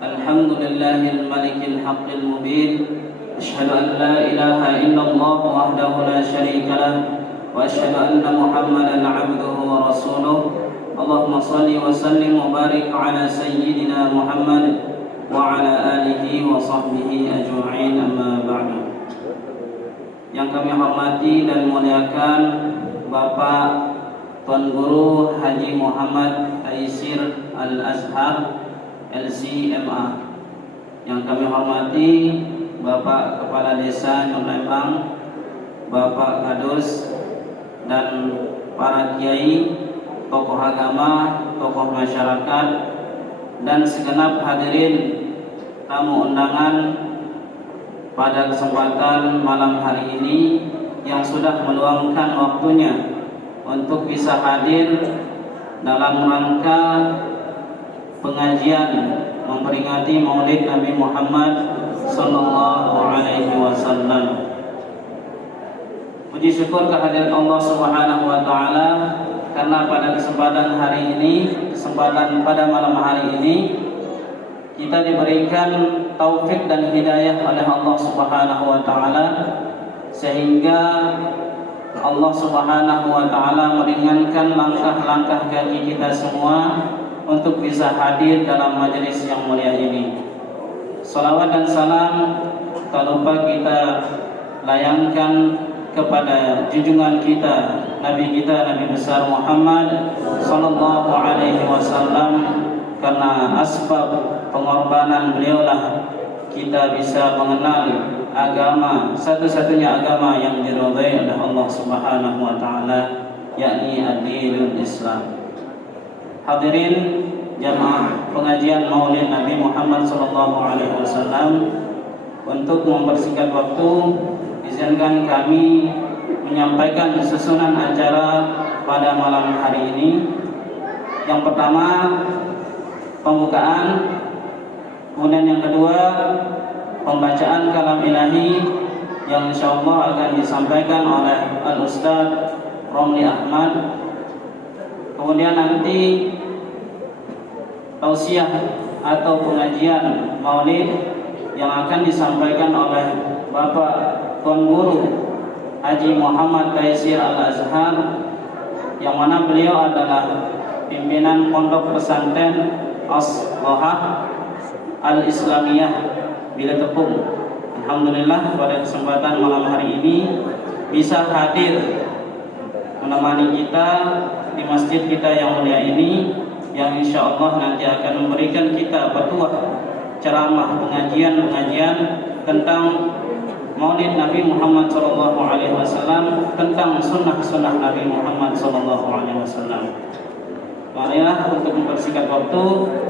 Alhamdulillahil malikil haqqil mubin. Asyhadu an la ilaha illallah wahdahu la syarika lah wa asyhadu anna Muhammadan 'abduhu wa rasuluh. Allahumma shalli wa sallim wa barik ala sayyidina Muhammad wa ala alihi wa sahbihi ajma'in, amma ba'du. Yang kami hormati dan muliakan Bapak Tuan Guru Haji Muhammad Taisir Al-Azhar LCMA. Yang kami hormati Bapak Kepala Desa Nyonlembang, Bapak Kadus, dan para kiai, tokoh agama, tokoh masyarakat, dan segenap hadirin tamu undangan pada kesempatan malam hari ini yang sudah meluangkan waktunya untuk bisa hadir dalam rangka pengajian memperingati Maulid Nabi Muhammad sallallahu alaihi wasallam. Puji syukur kehadirat Allah Subhanahu wa taala karena pada kesempatan hari ini, kesempatan pada malam hari ini, kita diberikan taufik dan hidayah oleh Allah Subhanahu wa taala sehingga Allah Subhanahu wa taala meringankan langkah-langkah kaki kita semua untuk bisa hadir dalam majelis yang mulia ini. Salawat dan salam tak lupa kita layangkan kepada junjungan kita, Nabi kita, Nabi besar Muhammad sallallahu alaihi wasallam, karena asbab pengorbanan beliaulah kita bisa mengenal agama, satu-satunya agama yang diridhai oleh Allah Subhanahu wa taala, yakni ad-dinul Islam. Hadirin jamaah pengajian Maulid Nabi Muhammad sallallahu alaihi wasallam, untuk mempersingkat waktu, izinkan kami menyampaikan susunan acara pada malam hari ini. Yang pertama pembukaan, kemudian yang kedua pembacaan kalam ilahi yang insyaallah akan disampaikan oleh Al-Ustaz Romli Ahmad. Kemudian nanti tausiah atau pengajian Maulid yang akan disampaikan oleh Bapak Tuan Guru Haji Muhammad Taisir Al-Azhar, yang mana beliau adalah pimpinan Pondok Pesantren As-Lohah Al-Islamiyah Bila Tepung. Alhamdulillah pada kesempatan malam hari ini bisa hadir menemani kita di masjid kita yang mulia ini, yang insya Allah nanti akan memberikan kita petuah, ceramah, pengajian tentang Maulid Nabi Muhammad sallallahu alaihi wasallam, tentang sunnah-sunnah Nabi Muhammad sallallahu alaihi wasallam. Marilah untuk mempersingkat waktu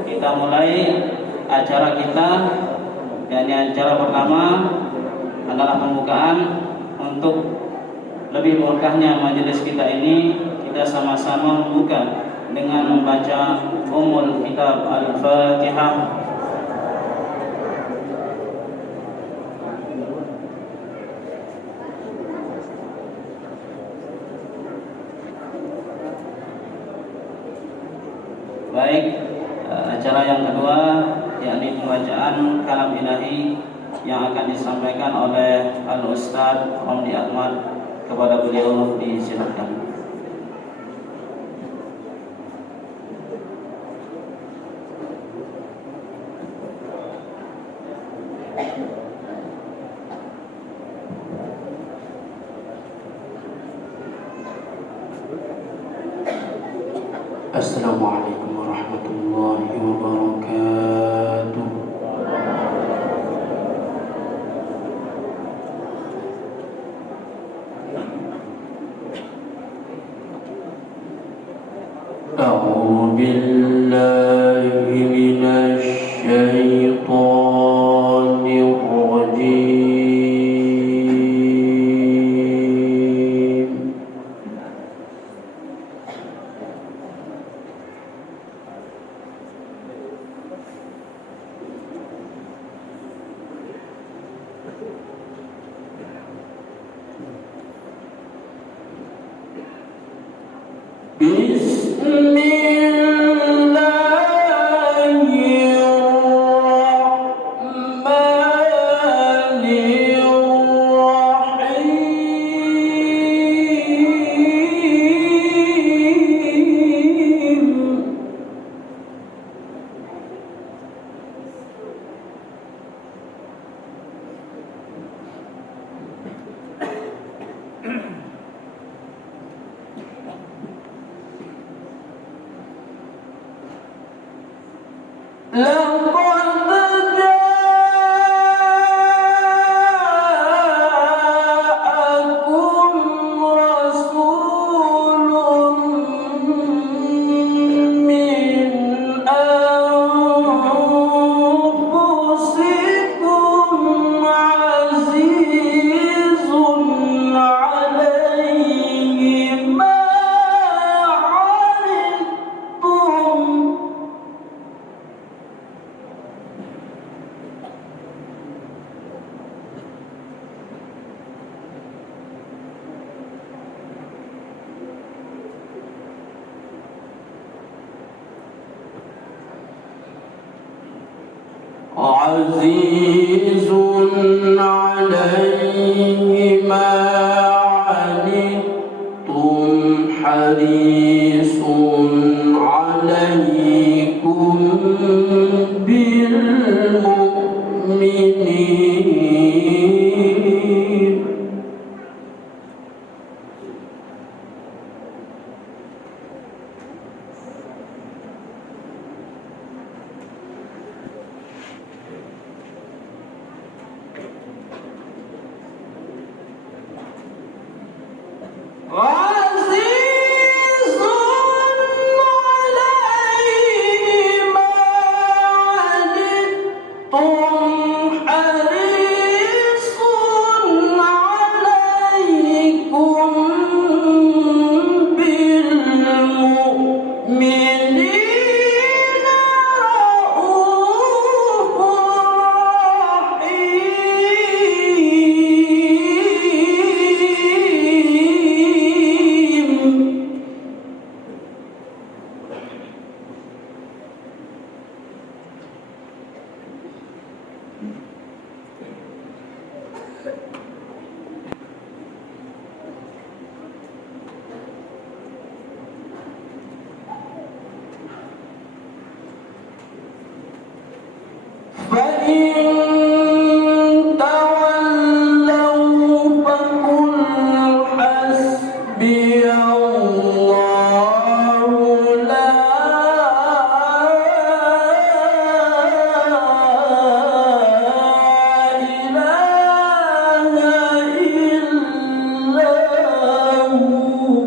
kita mulai acara kita. Dan acara pertama adalah pembukaan. Untuk lebih berkahnya majelis kita ini, kita sama-sama membuka dengan membaca Ummul Kitab Al-Fatihah. Baik, acara yang kedua yakni pembacaan kalam ilahi yang akan disampaikan oleh Al-Ustaz Romli Ahmad. Kepada beliau disilakan. Assalamualaikum warahmatullahi wabarakatuh. A'udzu billahi minasy syaithanir rajim. عليه ما عنتم حريص عليكم بالمؤمنين عزيز عليه ما عنتم حريص عليكم بالمؤمنين رءوف رحيم فإن تولوا فقل حسبي الله لا إله إلا هو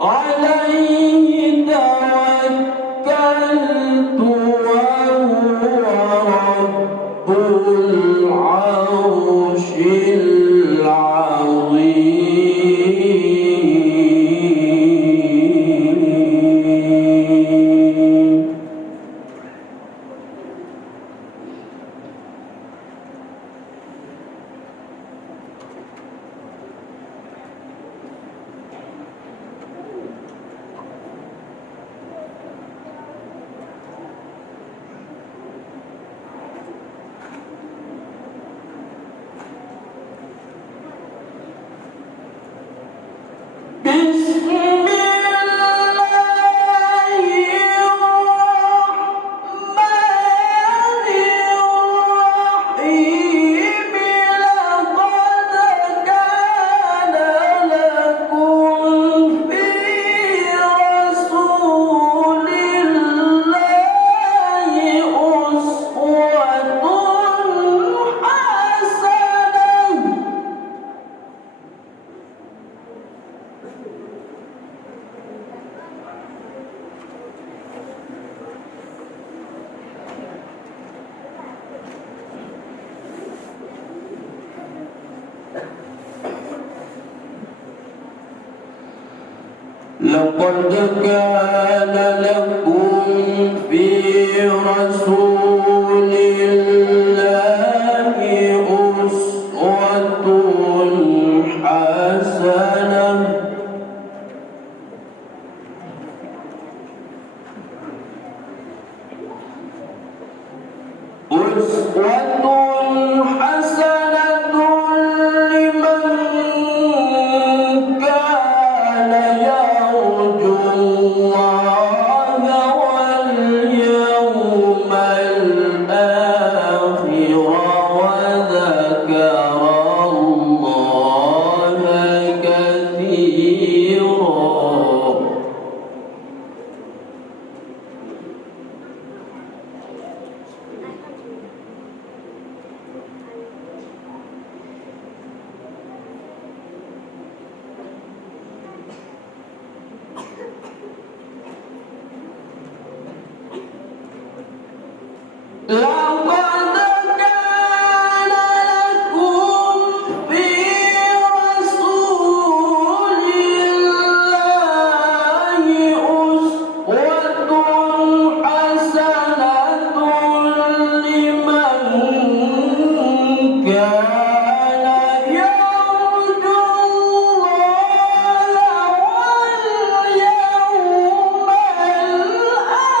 عليه توكلت وهو رب العرش العظيم بسم الله الرحمن الرحيم لقد كان لكم في رسول الله أسوة حسنة لقد كان لكم في رسول الله أسوة حسنة لمن كان يرجو الله واليوم الآخر وذكر الله كثيرا لقد كان لكم في رسول الله أسوة حسنة لمن كان يرجو الله واليوم الآخر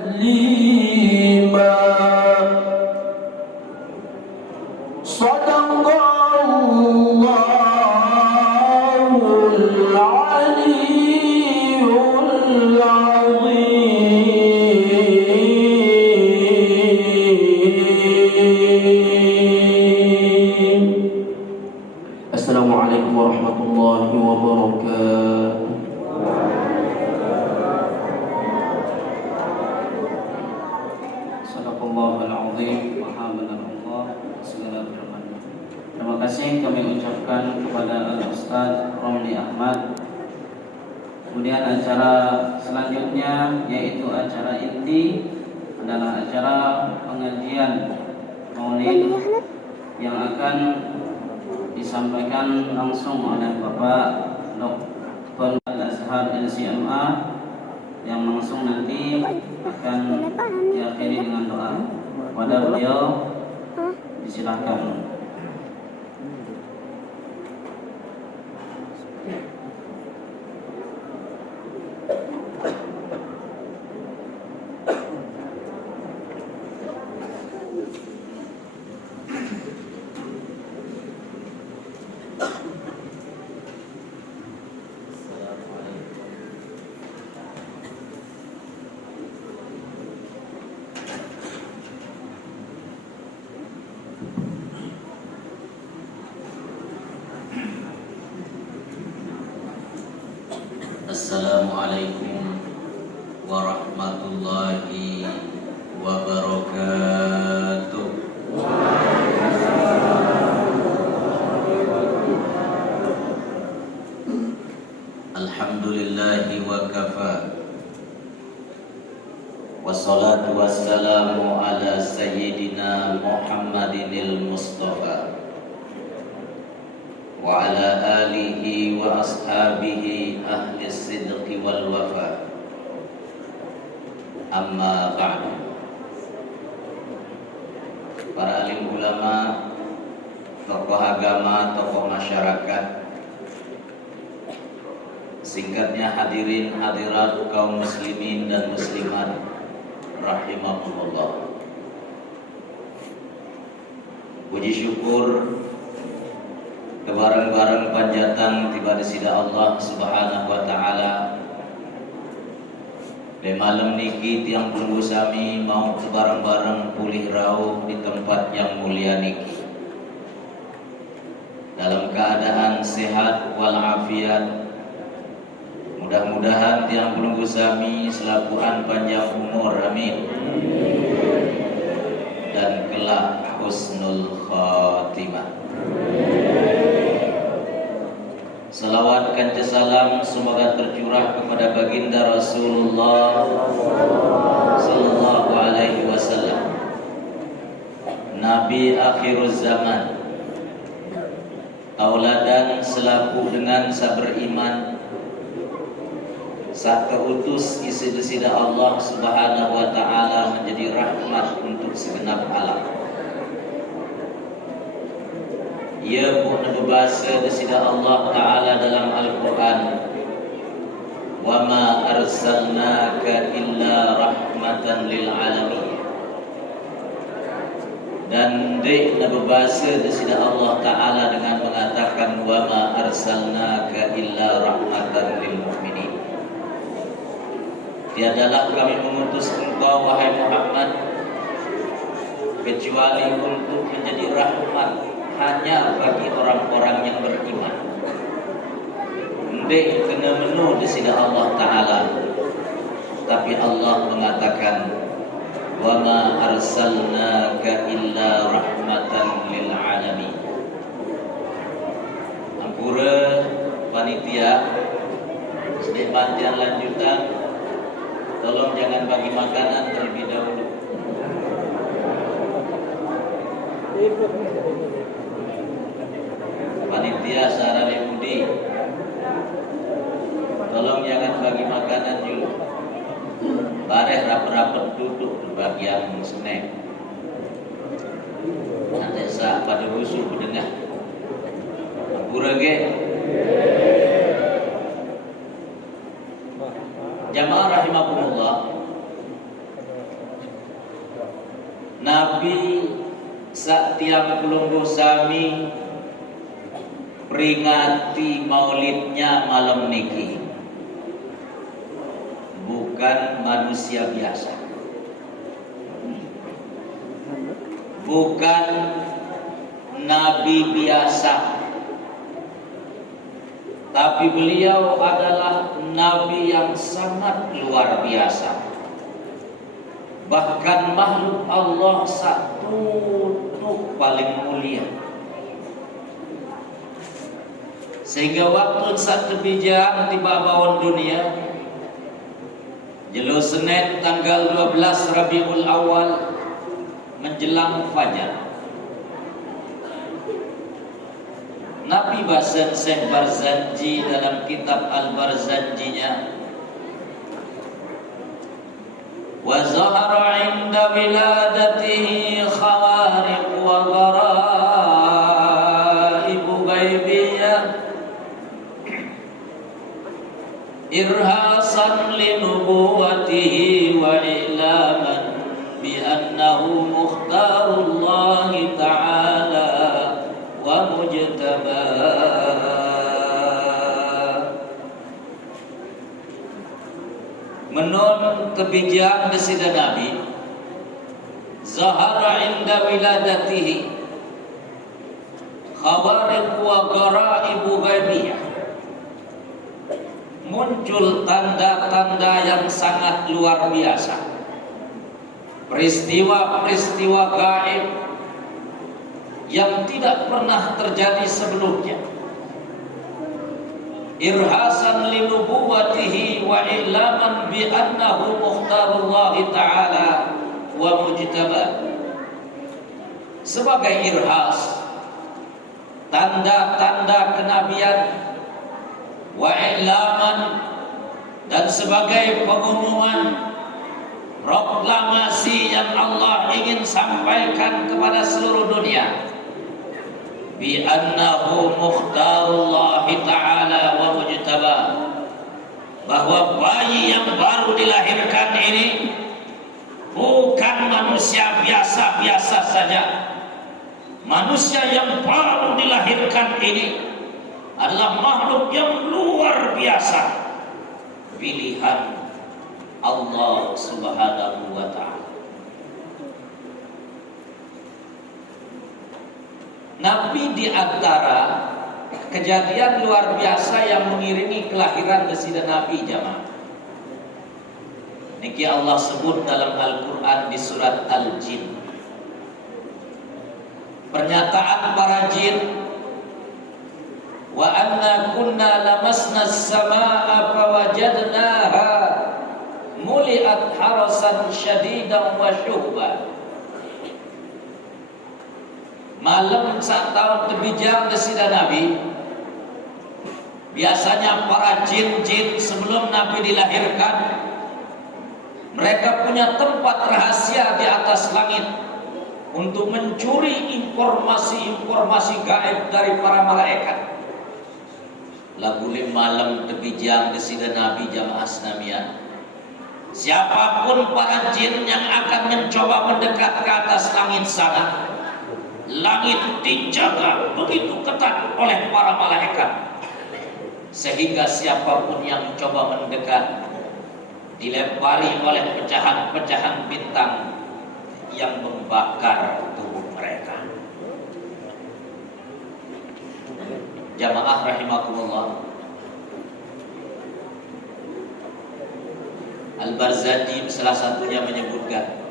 وتسليما صدق الله العلي العظيم. السلام عليكم ورحمة الله وبركاته. Sadaqallahul azim wa hamadallah. Bismillahirrahmanirrahim. Terima kasih kami ucapkan kepada Al-Ustaz Romli Ahmad. Kemudian acara selanjutnya yaitu acara inti adalah acara pengajian Maulid yang akan disampaikan langsung oleh Bapak Dr. Al-Azhar LCMA yang langsung nanti akan diakhiri dengan doa. Kepada beliau disilahkan. Assalamualaikum warahmatullahi wabarakatuh. Alhamdulillahi wa kafa. Wassalatu wassalamu ala sayyidina Muhammadinil Mustafa wa ala alihi wa ashabihi ahli sidqi wal wafa. Amma ba'du. Para alim ulama, tokoh agama, tokoh masyarakat, singkatnya hadirin hadirat kaum muslimin dan muslimat rahimakumullah. Puji syukur kebarang-barang panjatan tiba di sida Allah Subhanahu wa taala. Di malam niki tiang tunggu sami mau kebarang-barang pulih rauh di tempat yang mulia niki dalam keadaan sehat walafiat. Mudah-mudahan tiang tunggu sami selapuan panjang umur, amin, dan kelak husnul khatimah. Salawat kanta salam semoga tercurah kepada baginda Rasulullah sallallahu alaihi wasallam, Nabi akhiruz zaman, tauladan selaku dengan sabar iman, saat keutus isi desida Allah Subhanahu wa taala menjadi rahmat untuk segenap alam. Ia pun berbahasa desida Allah Ta'ala dalam Al-Quran, wa ma arsalnaka illa rahmatan lil alamin. Dan dia berbahasa desida Allah Ta'ala dengan mengatakan, wa ma arsalnaka illa rahmatan lil mu'minin. Tiadalah kami mengutus engkau wahai Muhammad kecuali untuk menjadi rahmat hanya bagi orang-orang yang beriman. Ndek kena menu di sida Allah Ta'ala. Tapi Allah mengatakan, wa ma arsalnaka illa rahmatan lil alamin. Ampura panitia sedih bantian lanjutan, tolong jangan bagi makanan terlebih dahulu. Panitia Sarale Budi, tolong jangan bagi makanan dulu. Bareh rapat-rapat duduk di bagian snack. Nanti saat pada busuk mendengar. Ampura ge. Jamaah rahimakumullah, Nabi setiap pelungguh sami peringati maulidnya malam niki bukan manusia biasa, bukan nabi biasa, tapi beliau adalah nabi yang sangat luar biasa. Bahkan makhluk Allah satu paling mulia. Sehingga waktu satu bijak tiba bawon dunia, jelo Senin tanggal 12 Rabiul Awal menjelang fajar, Nabi Basen Syekh Barzanji dalam kitab Al-Barzanjinya, wa zahara 'inda wiladatihi khawariq wa gharaib ghaibiyah irhasan li nubuwwatihi wa i'laman bi annahu mukhtarullah ta'ala wa mujtabah. Menurut kebijakan Sayyidina Nabi, zahara inda wiladatihi khawariq wa gharaib ghaibiyah, muncul tanda-tanda yang sangat luar biasa, peristiwa-peristiwa gaib yang tidak pernah terjadi sebelumnya, irhasan li nubuwwatihi wa i'laman bi annahu mukhtarullah ta'ala wa mujtabah. Sebagai irhas, tanda-tanda kenabian, wa i'laman, dan sebagai pengumuman proklamasi yang Allah ingin sampaikan kepada seluruh dunia, bi annahu mukhtarullah ta'ala wa mujtabah, bahwa bayi yang baru dilahirkan ini bukan manusia biasa-biasa saja. Manusia yang baru dilahirkan ini adalah makhluk yang luar biasa, pilihan Allah Subhanahu wa ta'ala. Nabi di antara kejadian luar biasa yang mengiringi kelahiran Sayyidina Nabi jamaah, niki Allah sebut dalam Al-Quran di surat Al-Jin. Pernyataan para jin, wa anna kunna lamasna as-samaa'a fawajadnaha muli'at harasan syadidan wa syuhban. Malam saat tahun kebijak Sayyidina Nabi, biasanya para jin-jin sebelum Nabi dilahirkan, mereka punya tempat rahasia di atas langit untuk mencuri informasi-informasi gaib dari para malaikat. Lagu malam kebijak Sayyidina Nabi jamaah Islamiyah, siapapun para jin yang akan mencoba mendekat ke atas langit sana, langit dijaga begitu ketat oleh para malaikat, sehingga siapapun yang mencoba mendekat dilempari oleh pecahan-pecahan bintang yang membakar tubuh mereka. Jamaah rahimakumullah, Al-Barzanji salah satunya menyebutkan,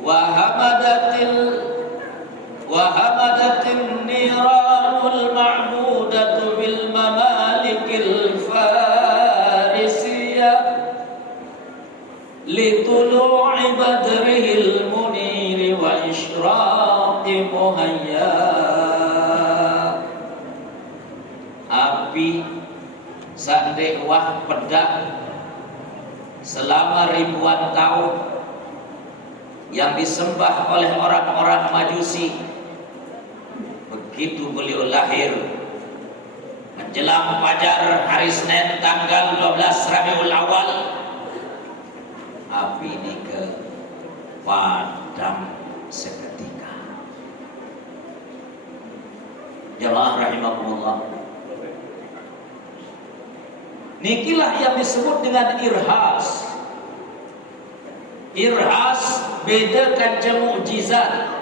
wa hamadatin niranul ma'budatu bil mamalikil farisiyah litulu'i badrihil muniri wa isyraqi muhayya. Api sandewah pedang selama ribuan tahun yang disembah oleh orang-orang Majusi, begitu beliau lahir menjelang fajar hari Senin tanggal 12 Rabiul Awal, api ini padam seketika. Jamaah rahimakumullah, nikilah yang disebut dengan irhas. Irhas beda kancing mukjizat.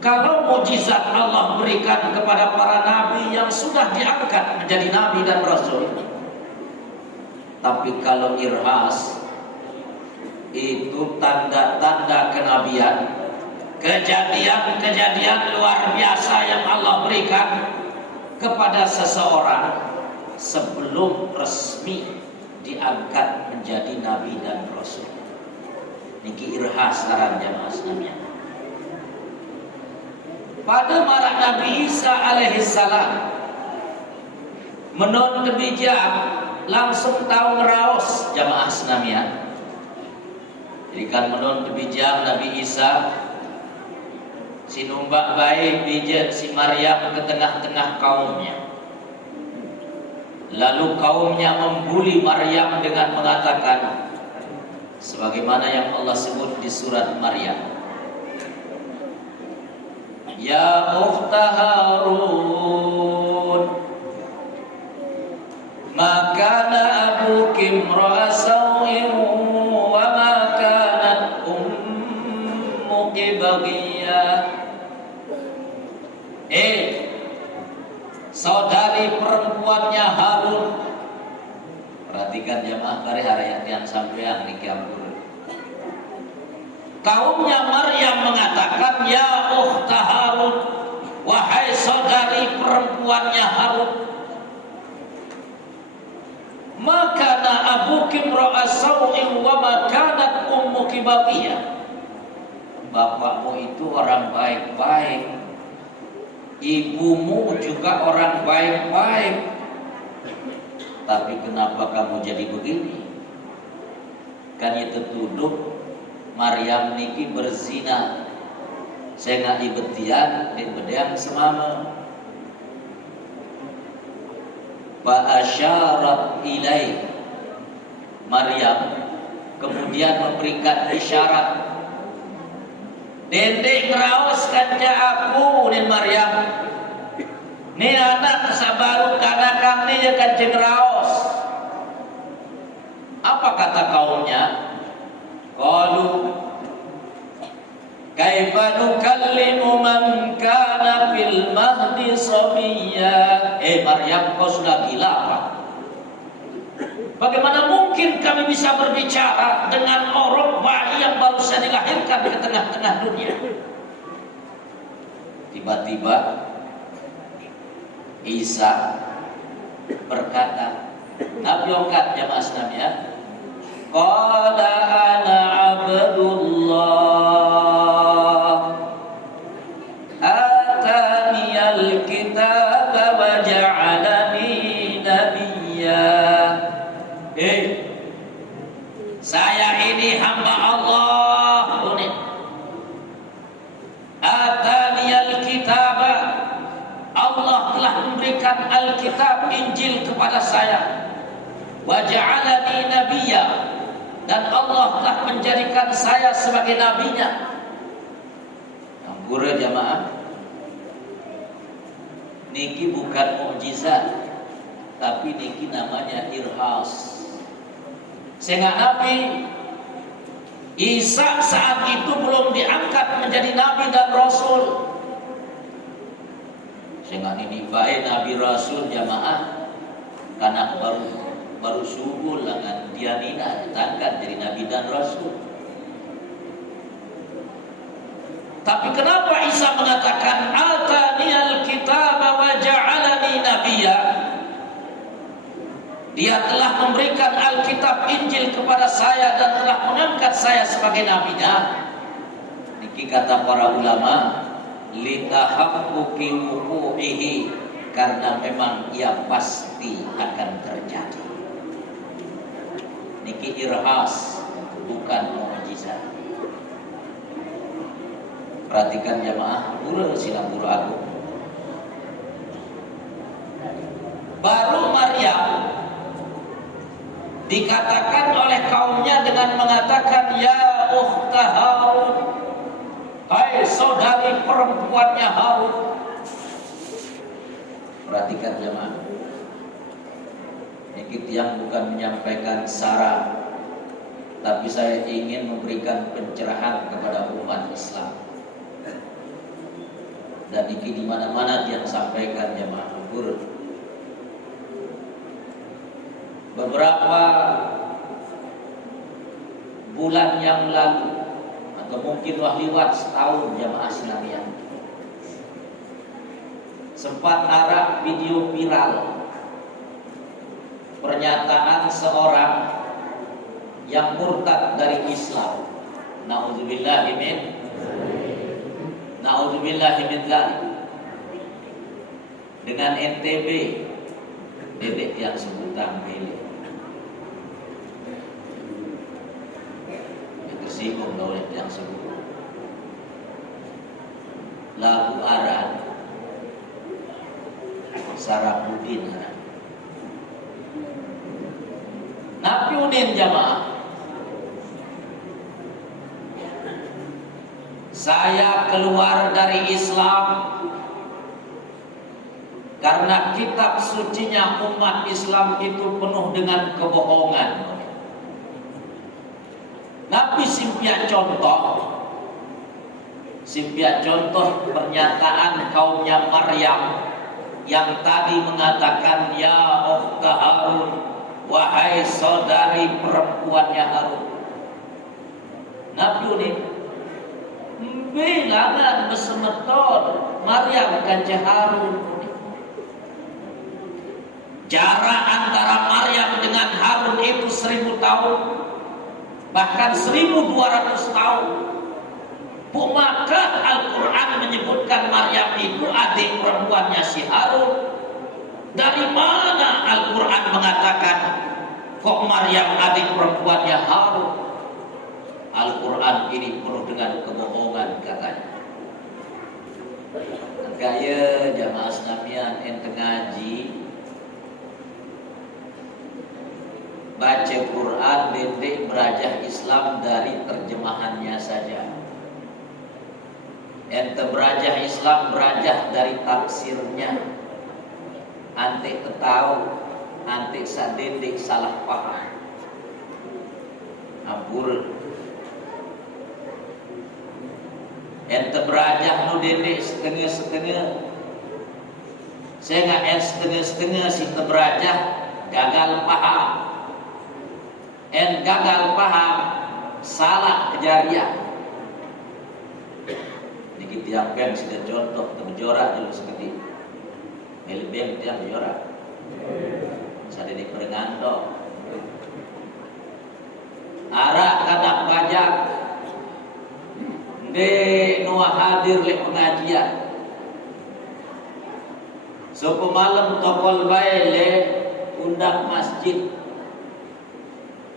Kalau mukjizat Allah berikan kepada para nabi yang sudah diangkat menjadi nabi dan rasul, tapi kalau irhas itu tanda-tanda kenabian, kejadian-kejadian luar biasa yang Allah berikan kepada seseorang sebelum resmi diangkat menjadi nabi dan rasul. Niki irhas saran jamaah sekalian. Pada marah Nabi Isa alaihissalam menon kebijak langsung tahu ngeraos jamaah senamian. Jadi kan menon kebijak Nabi Isa si numbak baik bijak si Maryam ke tengah-tengah kaumnya. Lalu kaumnya membuli Maryam dengan mengatakan sebagaimana yang Allah sebut di surat Maryam, Ya ukhta Harun, ma kana abuki imra'a sawin wa ma kanat ummuki baghiyah. Saudari perempuannya Harun. Perhatikan jamaah dari hari yang sampean niki ampun. Kaumnya Maryam mengatakan, Ya ukhta Harun, wahai saudari perempuannya Harun, maka na abuki imra'a sawin wa ma kanat ummuki baghiyah. Bapakmu itu orang baik-baik, ibumu juga orang baik-baik, tapi kenapa kamu jadi begini? Kan itu tuduh Maryam niki berzina. Saya nggak ibetian di bedang semama. Fa'asyarat ilaih. Maryam kemudian memberikan isyarat. Dendek ngeraos kanja aku dan Maryam. Ni anak sabaru karena kami ya kancing ngeraos. Apa kata kaumnya? Qalu kaifa nukallimu man kana fil mahdi sabiyya. Maryam, kau sudah gila apa? Bagaimana mungkin kami bisa berbicara dengan orang bayi yang baru saja dilahirkan ke tengah-tengah dunia? Tiba-tiba Isa berkata, Nabiongkat jamaah senamian, Qala ana abdullah ataniyal kitaba wa ja'alani nabiyya. Saya ini hamba Allah. Ataniyal kitaba, Allah telah memberikan Alkitab Injil kepada saya. Wa ja'alani nabiyya, dan Allah telah menjadikan saya sebagai nabinya. Ampura jamaah, niki bukan mukjizat, tapi niki namanya irhas. Sehingga Nabi Isa saat itu belum diangkat menjadi nabi dan rasul. Sehingga ini baik nabi rasul jamaah, karena baru subuh dengan dianina ditangkat jadi nabi dan rasul. Tapi kenapa Isa mengatakan ataniyal kitaba wa ja'alani nabiyya? Dia telah memberikan Alkitab Injil kepada saya dan telah mengangkat saya sebagai nabinya. Niki kata para ulama, litahaqquqi wuqu'ihi, karena memang ia pasti akan terjadi. Niki irhas, bukan mukjizat. Perhatikan jamaah, pura silang pura aku. Baru Maryam dikatakan oleh kaumnya dengan mengatakan, ya ukhta Harun, hai saudari perempuannya Harun. Perhatikan jemaah, ini yang bukan menyampaikan saran, tapi saya ingin memberikan pencerahan kepada umat Islam. Dan ini di mana-mana yang sampaikan jemaah. Beberapa bulan yang lalu, atau mungkin lewat setahun jamaah Islamiyah, sempat narak video viral pernyataan seorang yang murtad dari Islam. Na'udzubillahi min dzalik. Dengan NTB, bebek yang sebutan beli. Tersinggung oleh yang sebut. Lagu Aran, Sarapudin. Nabi unin jamaah. Saya keluar dari Islam karena kitab sucinya umat Islam itu penuh dengan kebohongan. Nabi simpia contoh pernyataan kaumnya Maryam yang tadi mengatakan, ya ukhta Harun, wahai saudari perempuannya Harun. Nabi ini bilangan besemeton Maryam kanca Harun. Jarak antara Maryam dengan Harun itu 1000 tahun, bahkan 1200 tahun. Maka Al-Quran menyebutkan Maryam itu adik perempuannya si Harun. Dari mana Al-Quran mengatakan kok Maryam adik perempuannya Harun? Al-Quran ini penuh dengan kebohongan katanya. Gaya jamaah Islamiah ente ngaji, baca Quran, dedek berajah Islam dari terjemahannya saja. Ente berajah Islam berajah dari tafsirnya. Ante tahu, ante sadedek salah paham. Ampun. Ente berajah nu dedek setengah-setengah. Saya nggak setengah-setengah si berajah gagal paham. Gagal paham, salah kejarian. Ini tiap kan sudah contoh terjorak dulu sekali. Melbeng tiap jorak. Saya di perengando. Arah kanak pajak. De nuah hadir le pengajian. So malam tokol bae le undang masjid.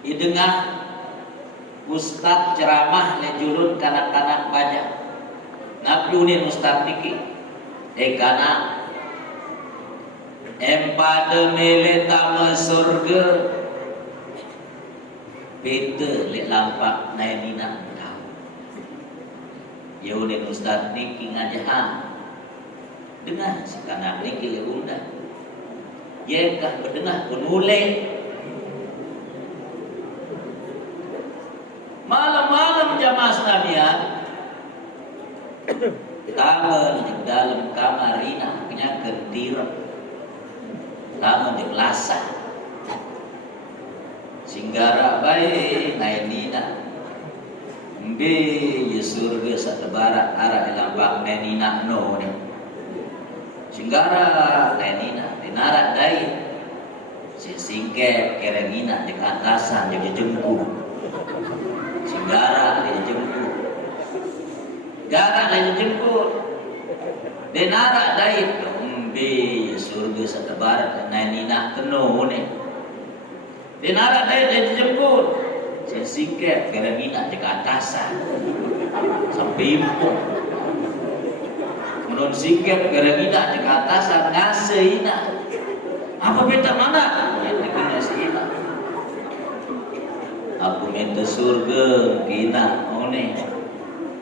Idengah ustaz ceramah le julun kanak-kanak pajak. Nabi unin ustaz niki. Kana empade mele tama surga. Bete le lampak nainina. Ya udah ustaz niki ngajahan dengar sekarang niki le undang ya kah berdengar penule malam-malam jamaah Islamiah tamu di dalam kamarina punya kentir tamu di plaza singgara baik nainina Mbe ye surga sa barat arah lampak menina no ni. Singgara menina dinarat dai. Si singket kerengina di atasan di jengku. Singgara di jengku. Gara di jengku. Dinarat dai mbe ye surga sa barat menina no ni. Dinarat dai di jengku. Singket kerana di atasan sampai impun menurut singket kerana di atasan ngasihina Apa beta mana? Yang kena sihina. Aku minta surga, kina, one.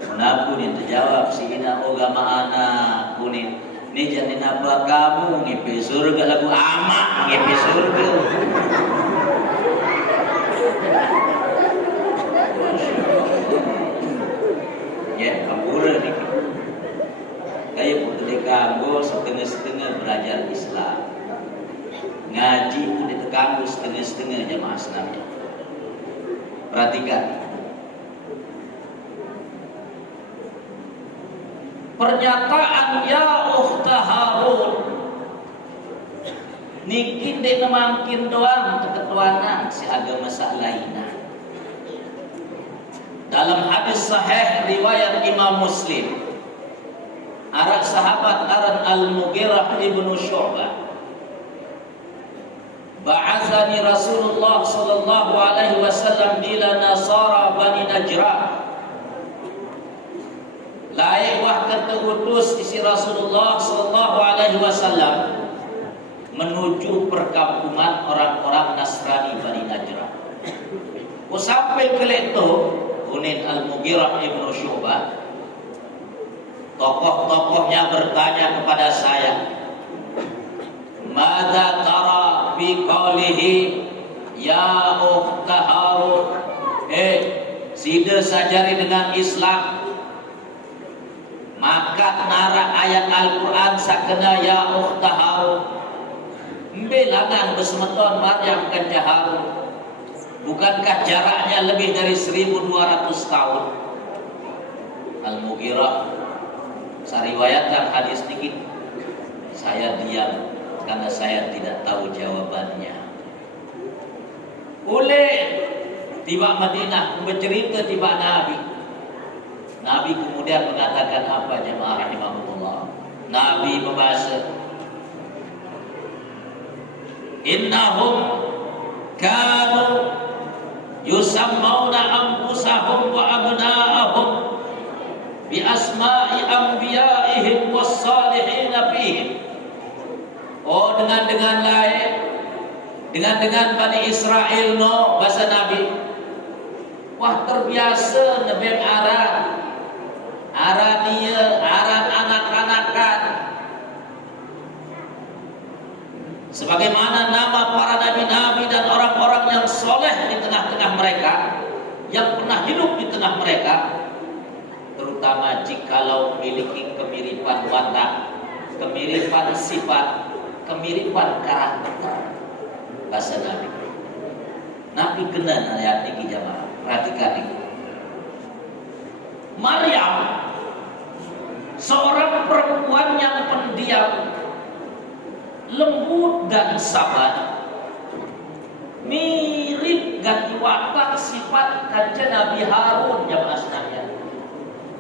Menapu ni terjawab sihina oga maana kuning. Ni jadi napa kamu ngipi surga lagu amak ngipi surga. Ya, kabura ni. Kayak putri kanggo setengah-setengah belajar Islam. Ngaji pun ditekanggu setengah-setengah jamaah Islamnya. Perhatikan. Pernyataan ya ukhta Harun niki dek nemangkin doang keketuanan si agama lainnya. Dalam hadis sahih riwayat Imam Muslim, arak sahabat aran Al-Mughirah ibnu Syu'bah, ba'athani Rasulullah sallallahu alaihi wasallam ila Nasara Bani Najran. Laik wah ketutus isi Rasulullah sallallahu alaihi wasallam menuju perkampungan orang-orang Nasrani Bani Najran. Sampai ke leto Unin Al-Mughirah ibnu Syu'bah, tokoh-tokohnya bertanya kepada saya, "Madza tara bi qaulihi ya ukhta Harun?" Sida sajari dengan Islam maka nara ayat Al-Quran sakena ya ukhta Harun. Belangan besemeton Maryam kan Harun. Bukankah jaraknya lebih dari 1200 tahun? Al-Mughirah sariwayatkan hadis dikit. Saya diam karena saya tidak tahu jawabannya. Oleh tiba Madinah bercerita tiba Nabi. Nabi kemudian mengatakan apa jemaah rahimahullah? Nabi membahas innahum kanu yusammauna anfusahum wa abna'ahum bi asma'i anbiya'ihim was salihin fihim. Oh, dengan lain dengan Bani Israel no bahasa Nabi. Wah, terbiasa nebeng aran dia, aran anak-anakan. Sebagaimana nama para nabi-nabi dan orang-orang yang soleh di tengah-tengah mereka, yang pernah hidup di tengah mereka, terutama jikalau memiliki kemiripan watak, kemiripan sifat, kemiripan karakter. Bahasa Nabi. Nabi kena ayat ini jamaah. Perhatikan ini. Maryam, seorang perempuan yang pendiam, lembut dan sabar, mirip ganti watak sifat kanjeng Nabi Harun jamaah sekalian.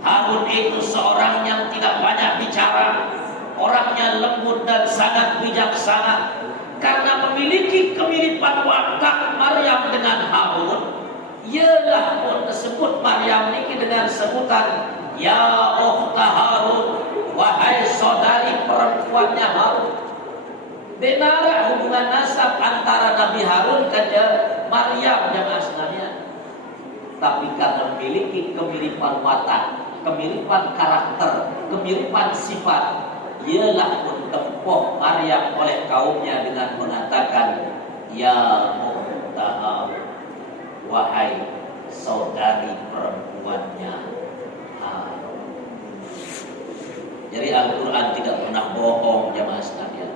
Harun itu seorang yang tidak banyak bicara, orangnya lembut dan sangat bijaksana. Karena memiliki kemiripan watak Maryam dengan Harun, ialah pun tersebut Maryam ini dengan sebutan ya ukhta Harun, wahai saudari perempuannya Harun. Benara hubungan nasab antara Nabi Harun dan Maryam yang aslinya. Tapi karena memiliki kemiripan watak, kemiripan karakter, kemiripan sifat, ialah pun tempoh Maryam oleh kaumnya dengan mengatakan ya ukhta Harun, wahai saudari perempuannya Harun. Jadi Al-Quran tidak pernah bohong jamaah sekalian.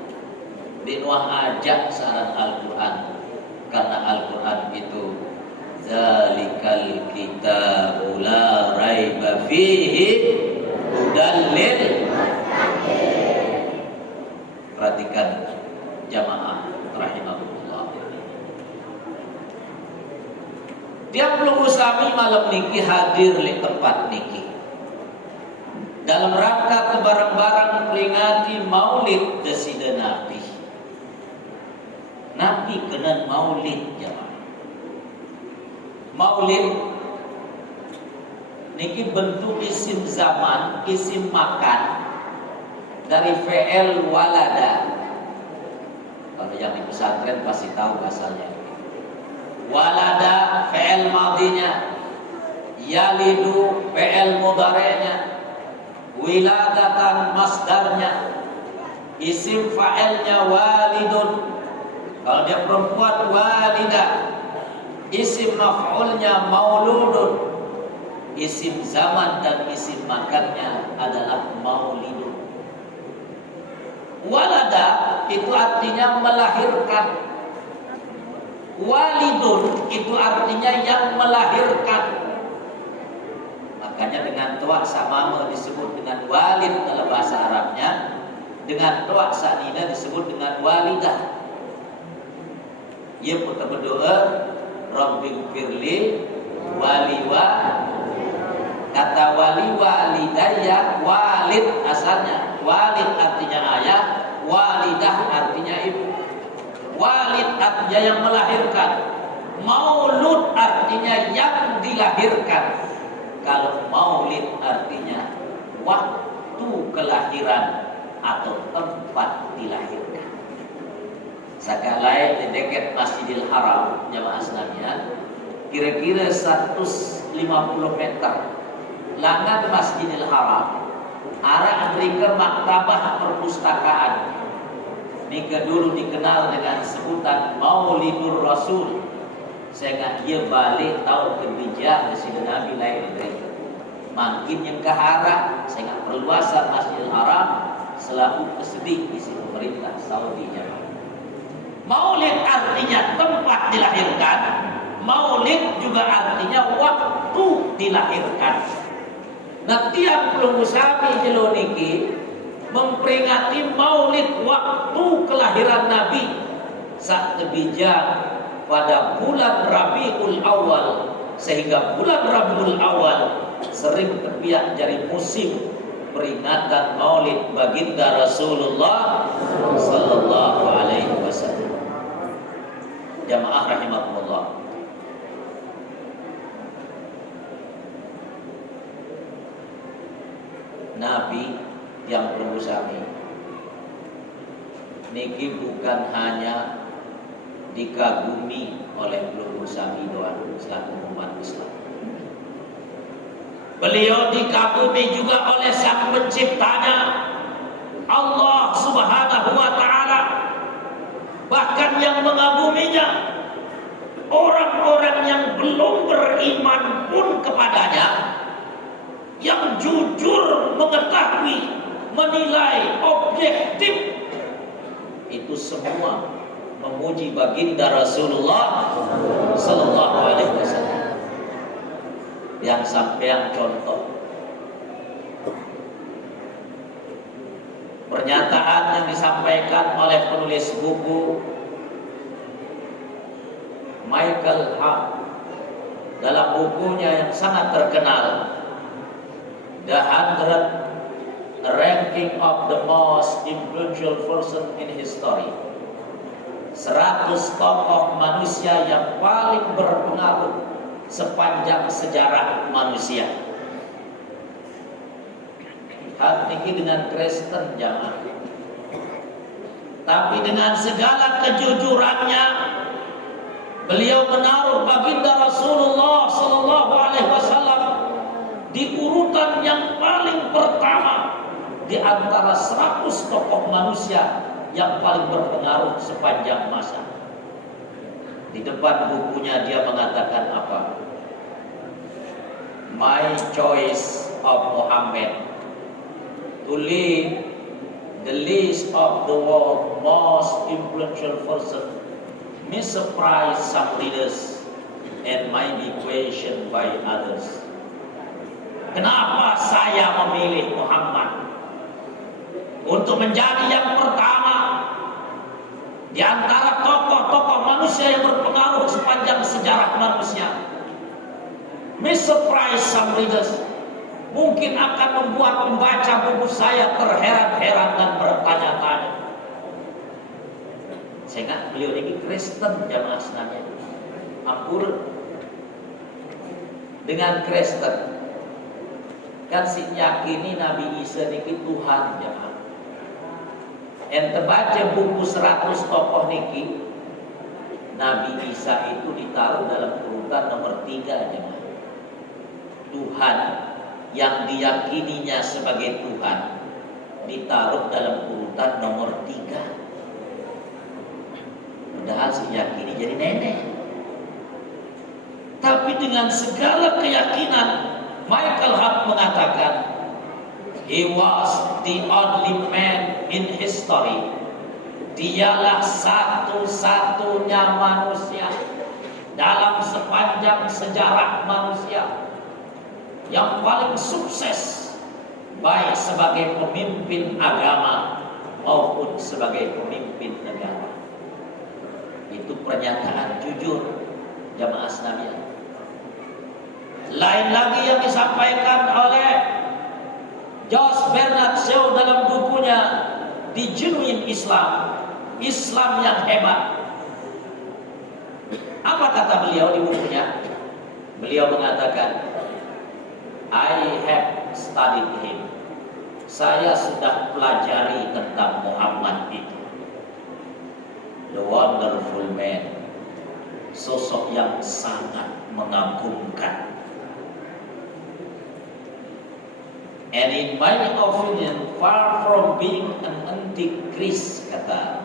Binuah ajak saran Al-Quran, karena Al-Quran itu zalikal kitabu la raiba fihi hudan lil. Perhatikan jamaah rahimahullah. Tiap pelunggu sami malam niki hadir di tempat niki dalam rangka kebarang-barang peringati maulid desida Nabi. Nabi kena maulid jamaah. Maulid niki bentuk isim zaman, isim makan dari fi'il walada. Kalau yang di pesantren pasti tahu asalnya. Walada fi'il madinya, yalidu fi'il mudhari'nya, wiladatan masdarnya, isim fa'ilnya walidun, kalau dia perempuan walidah, isim maf'ulnya mauludun, isim zaman dan isim makannya adalah maulidun. Walada itu artinya melahirkan, walidun itu artinya yang melahirkan. Makanya dengan toa samama disebut dengan walid dalam bahasa Arabnya, dengan toa sanina disebut dengan walidah. Ia pun berdoa, Rabbi firli waliwa, kata wali walidayya, walid asalnya, walid artinya ayah, walidah artinya ibu. Walid artinya yang melahirkan, maulud artinya yang dilahirkan. Kalau maulid artinya waktu kelahiran atau tempat dilahirkan. Sakalai di dekat Masjidil Haram jamaah sekalian, kira-kira 150 meter langan Masjidil Haram, arah Amerika maktabah perpustakaan. Ini dulu dikenal dengan sebutan Maulidur Rasul. Saya ingat dia balik tahun ke-3 Masjid Nabi lain dari makin yang kehara. Saya ingat perluasan Masjidil Haram selalu kesedih isi pemerintah Saudi jamaah. Maulid artinya tempat dilahirkan, maulid juga artinya waktu dilahirkan. Nah, tiap pelungusami jeloniki memperingati maulid waktu kelahiran Nabi saat bijak pada bulan Rabiul Awal, sehingga bulan Rabiul Awal sering terbiak jadi musim peringatan maulid baginda Rasulullah sallallahu alaihi wasallam. Jamaah rahimakumullah. Nabi yang berusaha niki bukan hanya dikagumi oleh peluru sami doang selaku umat Islam. Beliau dikagumi juga oleh Sang Penciptanya, Allah Subhanahu wa taala. Bahkan yang mengaguminya orang-orang yang belum beriman pun kepadanya, yang jujur mengetahui, menilai objektif, itu semua memuji baginda Rasulullah sallallahu alaihi wasallam. Yang sampean contoh pernyataan yang disampaikan oleh penulis buku Michael Hart dalam bukunya yang sangat terkenal, The 100 Ranking of the Most Influential Person in History. 100 tokoh manusia yang paling berpengaruh sepanjang sejarah manusia. Hal ini dengan Kristen jangan, tapi dengan segala kejujurannya beliau menaruh baginda Rasulullah sallallahu alaihi wasallam di urutan yang paling pertama di antara 100 tokoh manusia yang paling berpengaruh sepanjang masa. Di depan bukunya dia mengatakan apa? My choice of Muhammad to lead the list of the world's most influential person may surprise some readers and might be questioned by others. Kenapa saya memilih Muhammad untuk menjadi yang pertama di antara tokoh-tokoh manusia yang berpengaruh sepanjang sejarah manusia? May surprise some readers. Mungkin akan membuat pembaca buku saya terheran-heran dan bertanya-tanya. Saya ingat beliau ini Kristen jamaah sekalian. Ampun dengan Kristen kan si yakini Nabi Isa ini Tuhan jamaah. Ente baca buku 100 tokoh niki, Nabi Isa itu ditaruh dalam urutan nomor 3 aja. Tuhan yang diyakininya sebagai Tuhan ditaruh dalam urutan nomor 3. Padahal si yakini jadi nenek. Tapi dengan segala keyakinan, Michael Hart mengatakan, he was the only man in history. Dialah satu-satunya manusia dalam sepanjang sejarah manusia yang paling sukses, baik sebagai pemimpin agama maupun sebagai pemimpin negara. Itu pernyataan jujur jamaah sekalian. Lain lagi yang disampaikan oleh Josh Bernard Shaw dalam bukunya The Genuine Islam, Islam yang hebat. Apa kata beliau di bukunya? Beliau mengatakan, I have studied him. Saya sudah pelajari tentang Muhammad itu. The wonderful man. Sosok yang sangat mengagumkan. And in my opinion, far from being an antichrist, kata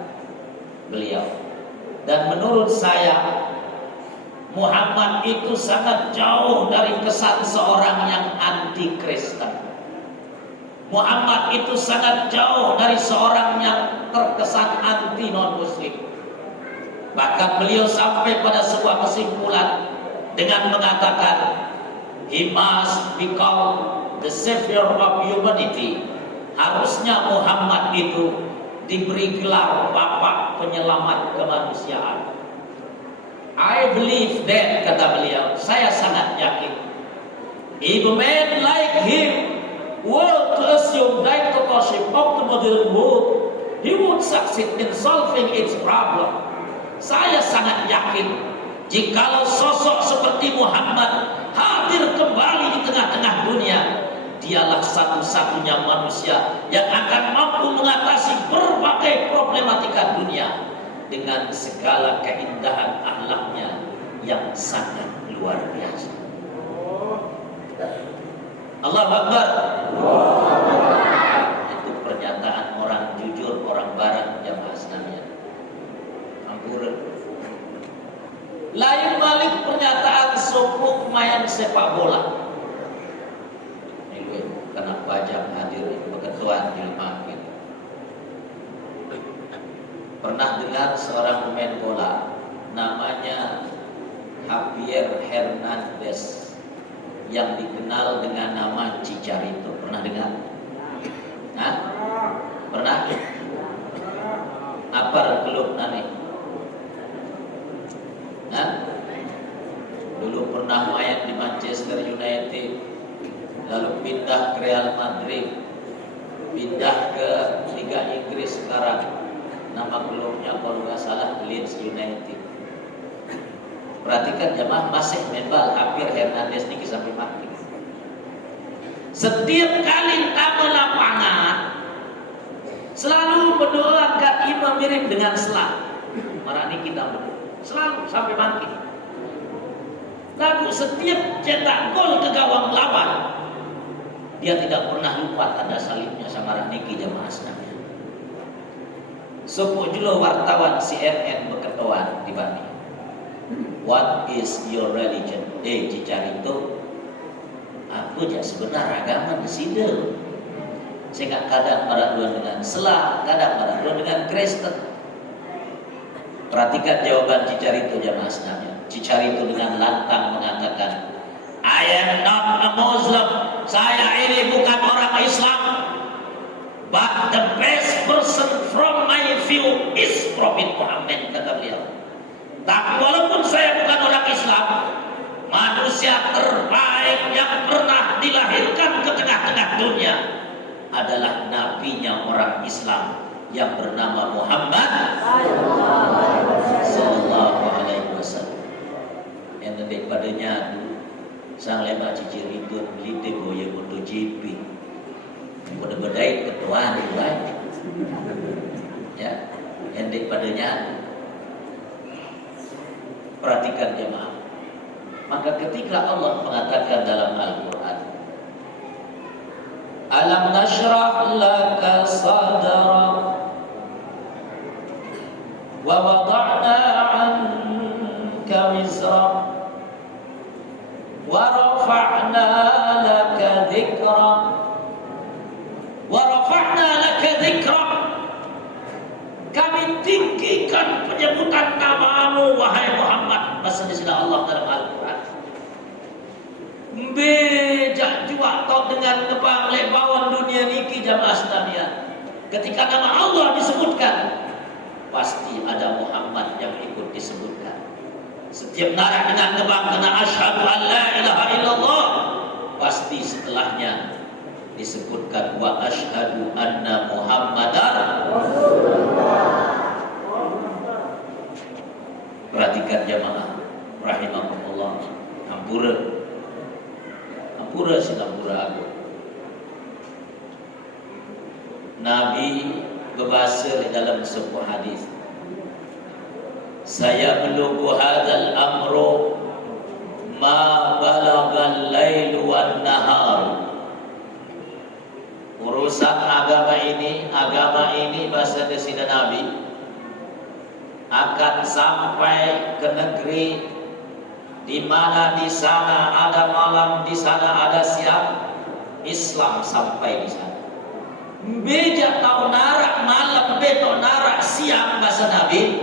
beliau. Dan menurut saya, Muhammad itu sangat jauh dari kesan seorang yang anti-Kristen. Muhammad itu sangat jauh dari seorang yang terkesan anti non-muslim. Bahkan beliau sampai pada sebuah kesimpulan dengan mengatakan, he must be called the savior of humanity. Harusnya Muhammad itu diberi gelar Bapak Penyelamat Kemanusiaan. I believe that, kata beliau, saya sangat yakin. If a man like him were to assume dictatorship of the modern world, he would succeed in solving its problem. Saya sangat yakin jikalau sosok seperti Muhammad hadir kembali di tengah-tengah dunia, dialah satu-satunya manusia yang akan mampu mengatasi berbagai problematika dunia dengan segala keindahan akhlaknya yang sangat luar biasa. Allahu Akbar. Itu pernyataan orang jujur, orang barat jamaah sekalian. Ampun. Lain balik pernyataan sopuk main sepak bola. Ini kena pajak hadir keketuaan di makin. Pernah dengar seorang pemain bola namanya Javier Hernandez yang dikenal dengan nama Chicharito. Pernah dengar? Hah? Pernah? Apa klub nani? Hah? Dulu pernah main di Manchester United, lalu pindah ke Real Madrid, pindah ke Liga Inggris sekarang. Nama klubnya kalau nggak salah Leeds United. Perhatikan jemaah, masih membal Javier Hernandez ini sampai mati. Setiap kali tamu lapangan selalu mendoakan imam mirip dengan selang. Marani kita selalu sampai mati. Lalu setiap cetak gol ke gawang lawan, dia tidak pernah lupa tanda salibnya sama Raniki jemaah sekalian. Sepuk julo wartawan CNN berketuan di Bani. What is your religion? Chicharito. Aku aja sebenarnya agama di sini. Sehingga kadang beraduan dengan Islam, kadang beraduan dengan Kristen. Perhatikan jawaban Chicharito jamaah sekalian. Chicharito dengan lantang mengatakan, I am not a Muslim. Saya ini bukan orang Islam. But the best person from my view is Prophet Muhammad, kata beliau. Tapi walaupun saya bukan orang Islam, manusia terbaik yang pernah dilahirkan ke tengah-tengah dunia adalah nabinya orang Islam yang bernama Muhammad sallallahu alaihi wasallam. Yang daripadanya sang lema cicir itu melite boya MotoGP. Beda-bedain ketuaan baik. daripadanya. Perhatikan jemaah. Maka ketika Allah mengatakan dalam Al-Quran, alam nashrah laka sadrak wa wada'na anka wizrak wa rafa'na laka dhikrak wa rafa'na laka dhikrak. Kami tinggikan penyebutan namamu wahai Muhammad. Bahasa di sini Allah dalam Al-Quran. Bejak juga tau dengan nebang lebawan dunia niki jamaah sekalian. Ketika nama Allah disebutkan, pasti ada Muhammad yang ikut disebutkan. Setiap nara dengan nebang kena asyhadu an la ilaha illallah, pasti setelahnya disebutkan wa asyhadu anna Muhammadar. Perhatikan jamaah rahimakumullah. Hampura aku. Nabi berbahasa dalam sebuah hadis, saya menunggu hadzal amru ma balagal lailu wan nahar. Urusan agama ini bahasa desina Nabi akan sampai ke negeri di mana di sana ada malam, di sana ada siang. Islam sampai di sana. Beja tahu narak malam, beto narak siang bahasa Nabi,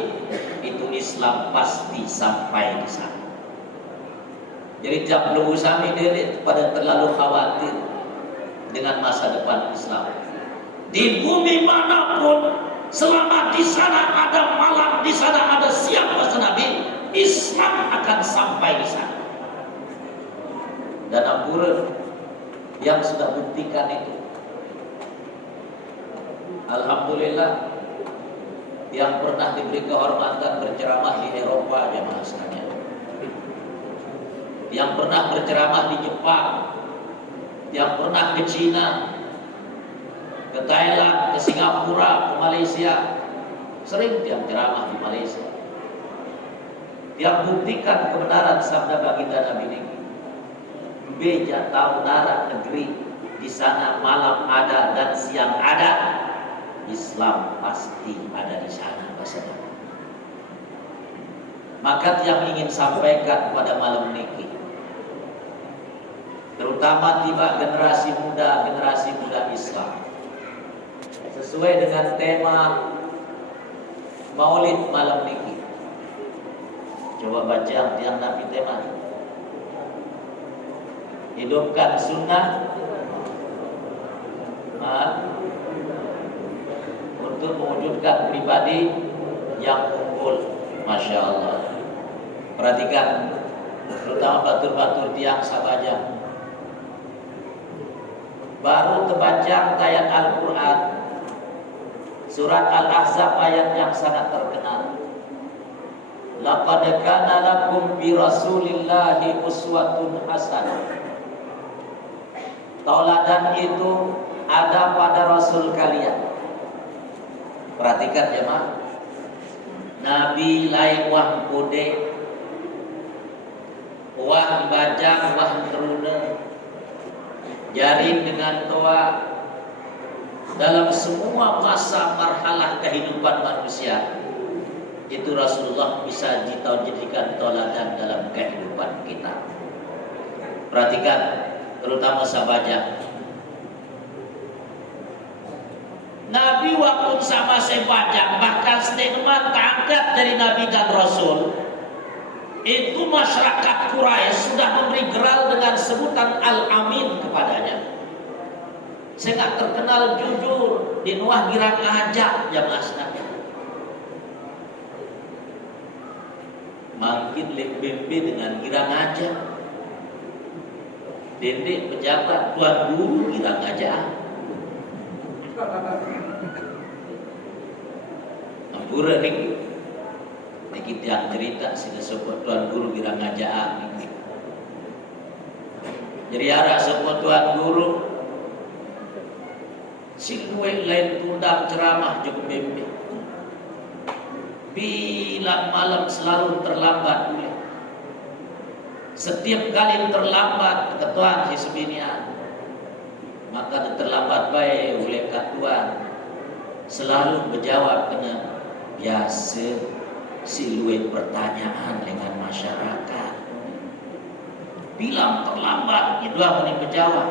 itu Islam pasti sampai di sana. Jadi tidak perlu usami diri pada terlalu khawatir dengan masa depan Islam. Di bumi manapun, selama di sana ada malam, di sana ada siang bahasa Nabi, Islam akan sampai di sana. Dan Ampura yang sudah buktikan itu, alhamdulillah, yang pernah diberi kehormatan berceramah di Eropa jemaah sekalian, yang pernah berceramah di Jepang, yang pernah ke Cina, ke Thailand, ke Singapura, ke Malaysia, sering dia ceramah di Malaysia. Dia buktikan kebenaran sabda baginda Nabi ini. Beja tahu narak negeri, di sana malam ada dan siang ada, Islam pasti ada di sana bahasa. Maka yang ingin sampaikan pada malam niki, terutama tiba generasi muda Islam, sesuai dengan tema Maulid malam niki. Coba baca yang Nabi tema, hidupkan sunnah untuk mewujudkan pribadi yang unggul. Masya Allah. Perhatikan, terutama batur-batur tiang sabaja. Baru terbaca ayat Al-Quran, surat Al-Ahzab, ayat yang sangat terkenal. Laqad kana lakum bi Rasulillahi uswatun hasanah. Tauladan itu ada pada Rasul kalian. Perhatikan jemaah, Nabi lain wah kode, wah bajang, wah teruna, jaring dengan toa. Dalam semua masa marhalah kehidupan manusia, itu Rasulullah bisa dijadikan toladan dalam kehidupan kita. Perhatikan, terutama sahabat. Nabi waktu sama saya baca, bahkan statement terangkat dari Nabi dan Rasul, itu masyarakat Quraisy sudah memberi geral dengan sebutan Al-Amin kepadanya. Saya nggak terkenal jujur, di Nuah girang ajak jamaah sekalian. Makin lebih dengan girang aja. Dendek pejabat, tuan guru girang aja. Ampura nih, kita yang cerita sini sebut tuan guru girang aja. Jadi arah sebut tuan guru, si kue lain tundang ceramah cukup bimbing. Bila malam selalu terlambat boleh. Setiap kali terlambat ketuan si sebinian, maka terlambat baik oleh ketuan selalu menjawab kena biasa siluet pertanyaan dengan masyarakat. Bila terlambat itu apa yang menjawab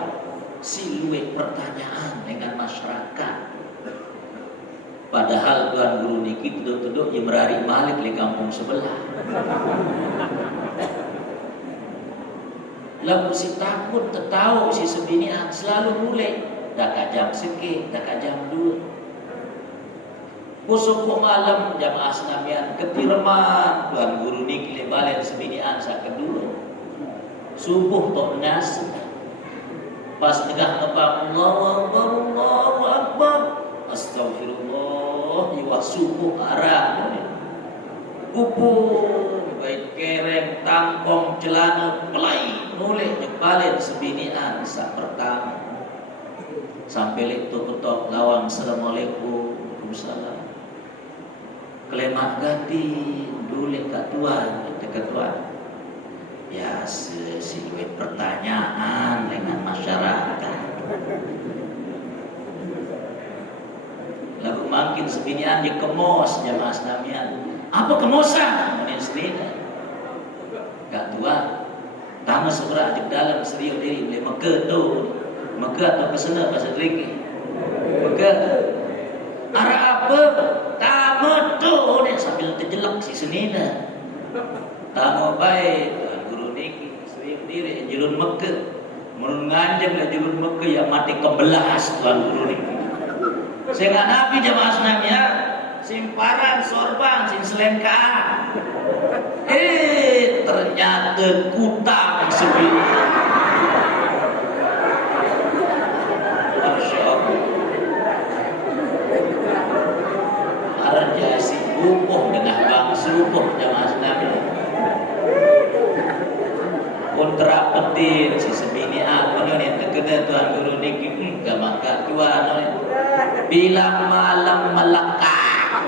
siluet pertanyaan dengan masyarakat. Padahal Tuan Guru Niki duduk-duduk yang merari malik di kampung sebelah. Lalu si takut tertahu si sebinian selalu mulai dah jam sikit, dah jam 2. Busuk malam jamaah senamian ketiraman Tuan Guru Niki balik sebinian saat kedua. Subuh tok nas. Pas tegah ngebang Allahu Akbar, Allahu Akbar. Astagfirullah, iwah subuh arah. Kupung, baik kereng, tangkong, celana, pelai, mulai nyebalin sebinian saat pertama. Sampai itu ketok lawang Assalamualaikum, Waalaikumsalam. Kelemak ganti, dulu ketuan, ketuan. Biasa siluet pertanyaan dengan masyarakat. Lalu makin sebinian di kemos jamaah senamian. Apa kemosan? Mungkin serina. Gak tua. Tamu seberat di dalam serius diri boleh meke tu. Meke atau kesana bahasa Geriki. Meke. Arah apa? Tamu tu ni sambil terjelak si senina. Tamu baik Tuan Guru Niki serius diri julun Meke. Menurut nganjeng lah julun Meke yang mati kebelas Tuan Guru Niki. Sehingga Nabi jamaah senamian simparan sorban sin selengkaan. Ternyata kutang sebinian. Masya Allah. Araja si bukuh dengan bang serupuh jamaah senamian. Kontra petir si sebinian. Mana ni terkena Tuan Guru Niki gak maka tuan. Bila malam melekat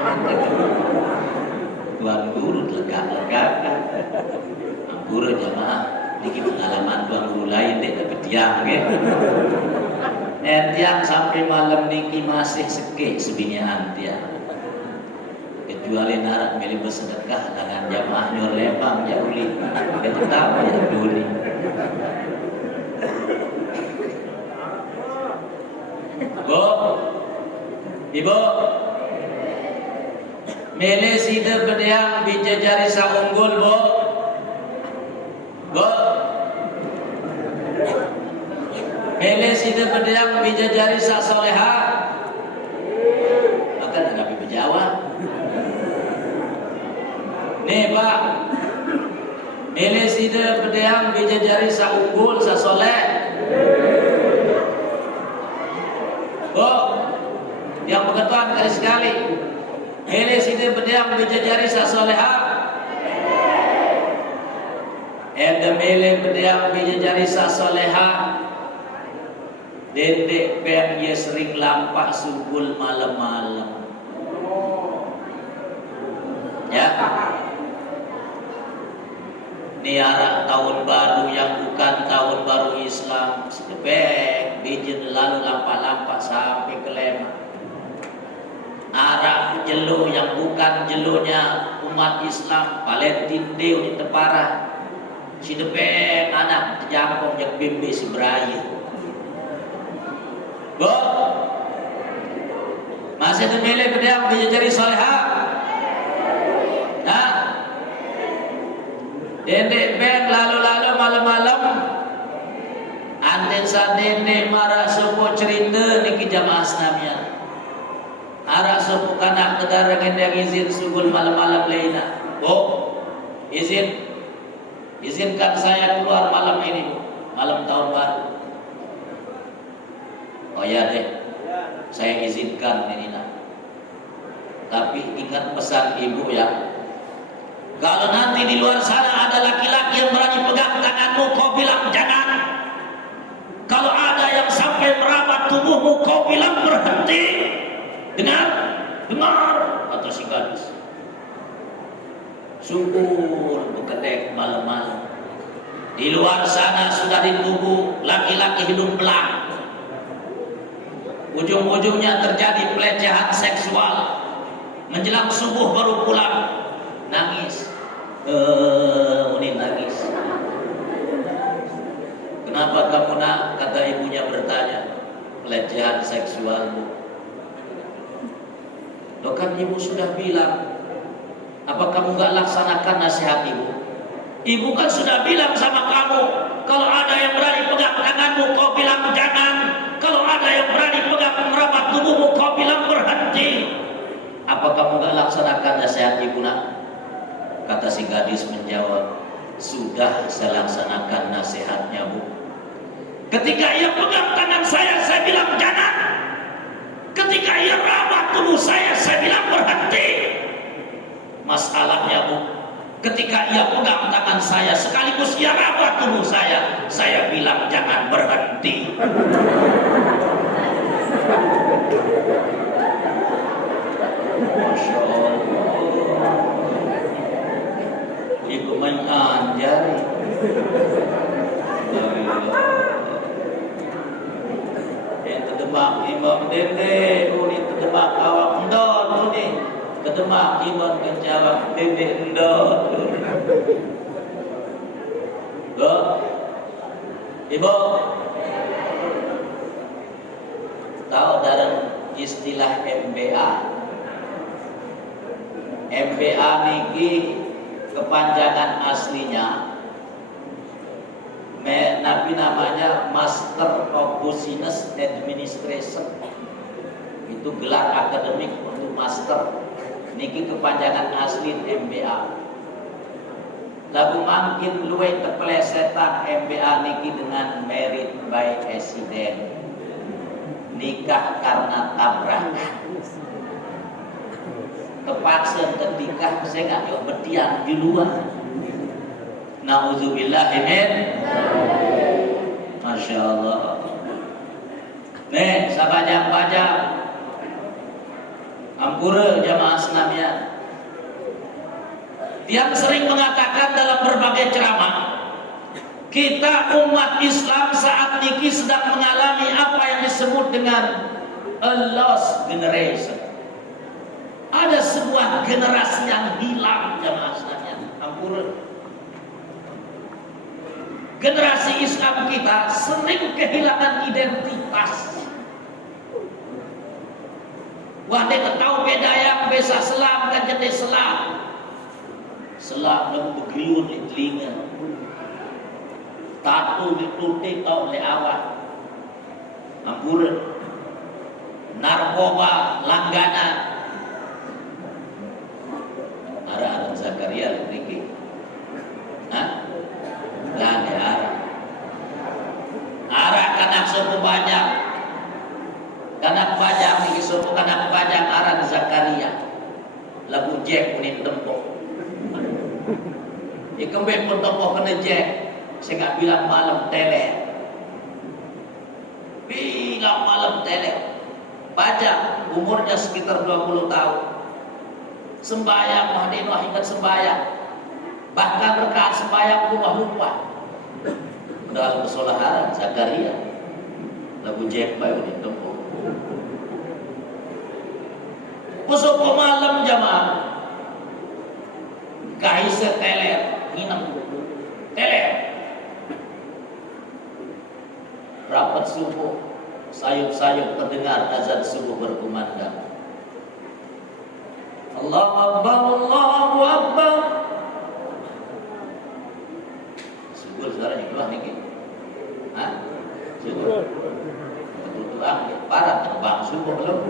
Tuan Guru legak-legak. Guru jamaah ini pengalaman Tuan Guru lain dek dapat tiang tiang sampai malam niki masih sekeh sebinian tiang. Kecuali narak milih bersedekah dengan jamaah nyor lembang ya uli. Itu tahu ya duli. Bu, Ibu, milih sida berdiam bija jari sa unggul, Bu. Bu, milih sida berdiam bija jari sa soleha. Maka Nabi berjawab. Nih Pak, milih sida berdiam bija jari sa unggul sa soleh. Bu, yang berketuan kali sekali milih sini berdiam bijajari sasoleha. Ada milih berdiam bijajari sasoleha. Dedek pem ye sering lampak subul malam-malam. Ya. Ini arah tahun baru yang bukan tahun baru Islam. Sedepek bijin lalu lampak-lampak sampai ke Lembang. Arah jelo yang bukan jelonya umat Islam Palestin deu di tepara. Si depek anak terjampung yang bimbi si beraya. Bo, masih terpilih berdiam bijajari soleha. Nah, dedek bek lalu-lalu malam-malam. Anten sa dedek marah sebuah cerita niki jamaah senamian. Arah sebuah kanak negara yang izin sugul malam-malam lainnya. Bu, izinkan saya keluar malam ini, Bu. Malam tahun baru. Oh ya deh, saya izinkan ini nak. Tapi ingat pesan ibu ya. Kalau nanti di luar sana ada laki-laki yang berani pegang tanganmu, kau bilang jangan. Kalau ada yang sampai merapat tubuhmu, kau bilang berhenti. Dengar, dengar, kata si gadis. Syukur bekedek malam-malam. Di luar sana sudah dituduh laki-laki hidung belang. Ujung-ujungnya terjadi pelecehan seksual. Menjelang subuh baru pulang, nangis. Unin nangis. Kenapa kamu nak? Kata ibunya bertanya. Pelecehan seksual, Bu. Loh kan ibu sudah bilang. Apa kamu gak laksanakan nasihat ibu? Ibu kan sudah bilang sama kamu, kalau ada yang berani pegang tanganmu, kau bilang jangan. Kalau ada yang berani pegang merapat tubuhmu, kau bilang berhenti. Apa kamu gak laksanakan nasihat ibu nak? Kata si gadis menjawab, sudah saya laksanakan nasihatnya, Bu. Ketika ia pegang tangan saya bilang jangan. Ketika ia rapat tubuh saya bilang berhenti. Masalahnya, Bu, ketika ia pegang tangan saya sekaligus ia rapat tubuh saya bilang jangan berhenti. Masya Allah. Ibu main anjay. Yang terdemak imam dende, ini terdemak awak endot ini. Terdemak imam kencawak dende endot. Loh, ibu tahu dalam istilah MBA? MBA niki kepanjangan aslinya Nabi namanya Master of Business Administration. Itu gelar akademik untuk master. Niki kepanjangan asli MBA. Lagu makin luwe keplesetan MBA niki dengan married by accident. Nikah karena tabrakan. Kepaksa ketika saya nggak jauh berdiam di luar. Nauzubillah min. Masya Allah. Nih, sabajak-bajak. Ampura jamaah senamnya. Yang sering mengatakan dalam berbagai ceramah, kita umat Islam saat ini sedang mengalami apa yang disebut dengan a lost generation. Ada sebuah generasi yang hilang jamaah sekalian. Ampun. Generasi Islam kita sering kehilangan identitas. Wah, dia tahu beda yang besa selam kan jenis selam. Selam yang bergeliun di telinga. Tato di tutik tau oleh awak. Ampun. Narkoba langganan. Arah Zakaria Lutiki. Hah? Gak ada arah. Arah kanak suku banyak. Kanak banyak nih suku kanak banyak arah Zakaria. Lagu Jack kuning tempok. Ikembek pun tempok kena Jack. Saya nggak bilang malam tele. Bilang malam tele. Baca umurnya sekitar 20 tahun. Sembahyang Mahdinah ingat sembahyang. Bahkan rakaat sembahyang lupa. Dalam kesolahan Zakaria lagu Jack bayu di tempuh. Pusuk malam jamaah. Kahise teler nginep. Teler. Rapat subuh. Sayup-sayup terdengar azan subuh berkumandang. Allahu Akbar, Allahu Akbar. Syukur suaranya keluar nih. Hah? Syukur. Ketutupan parah terbang subuh belum.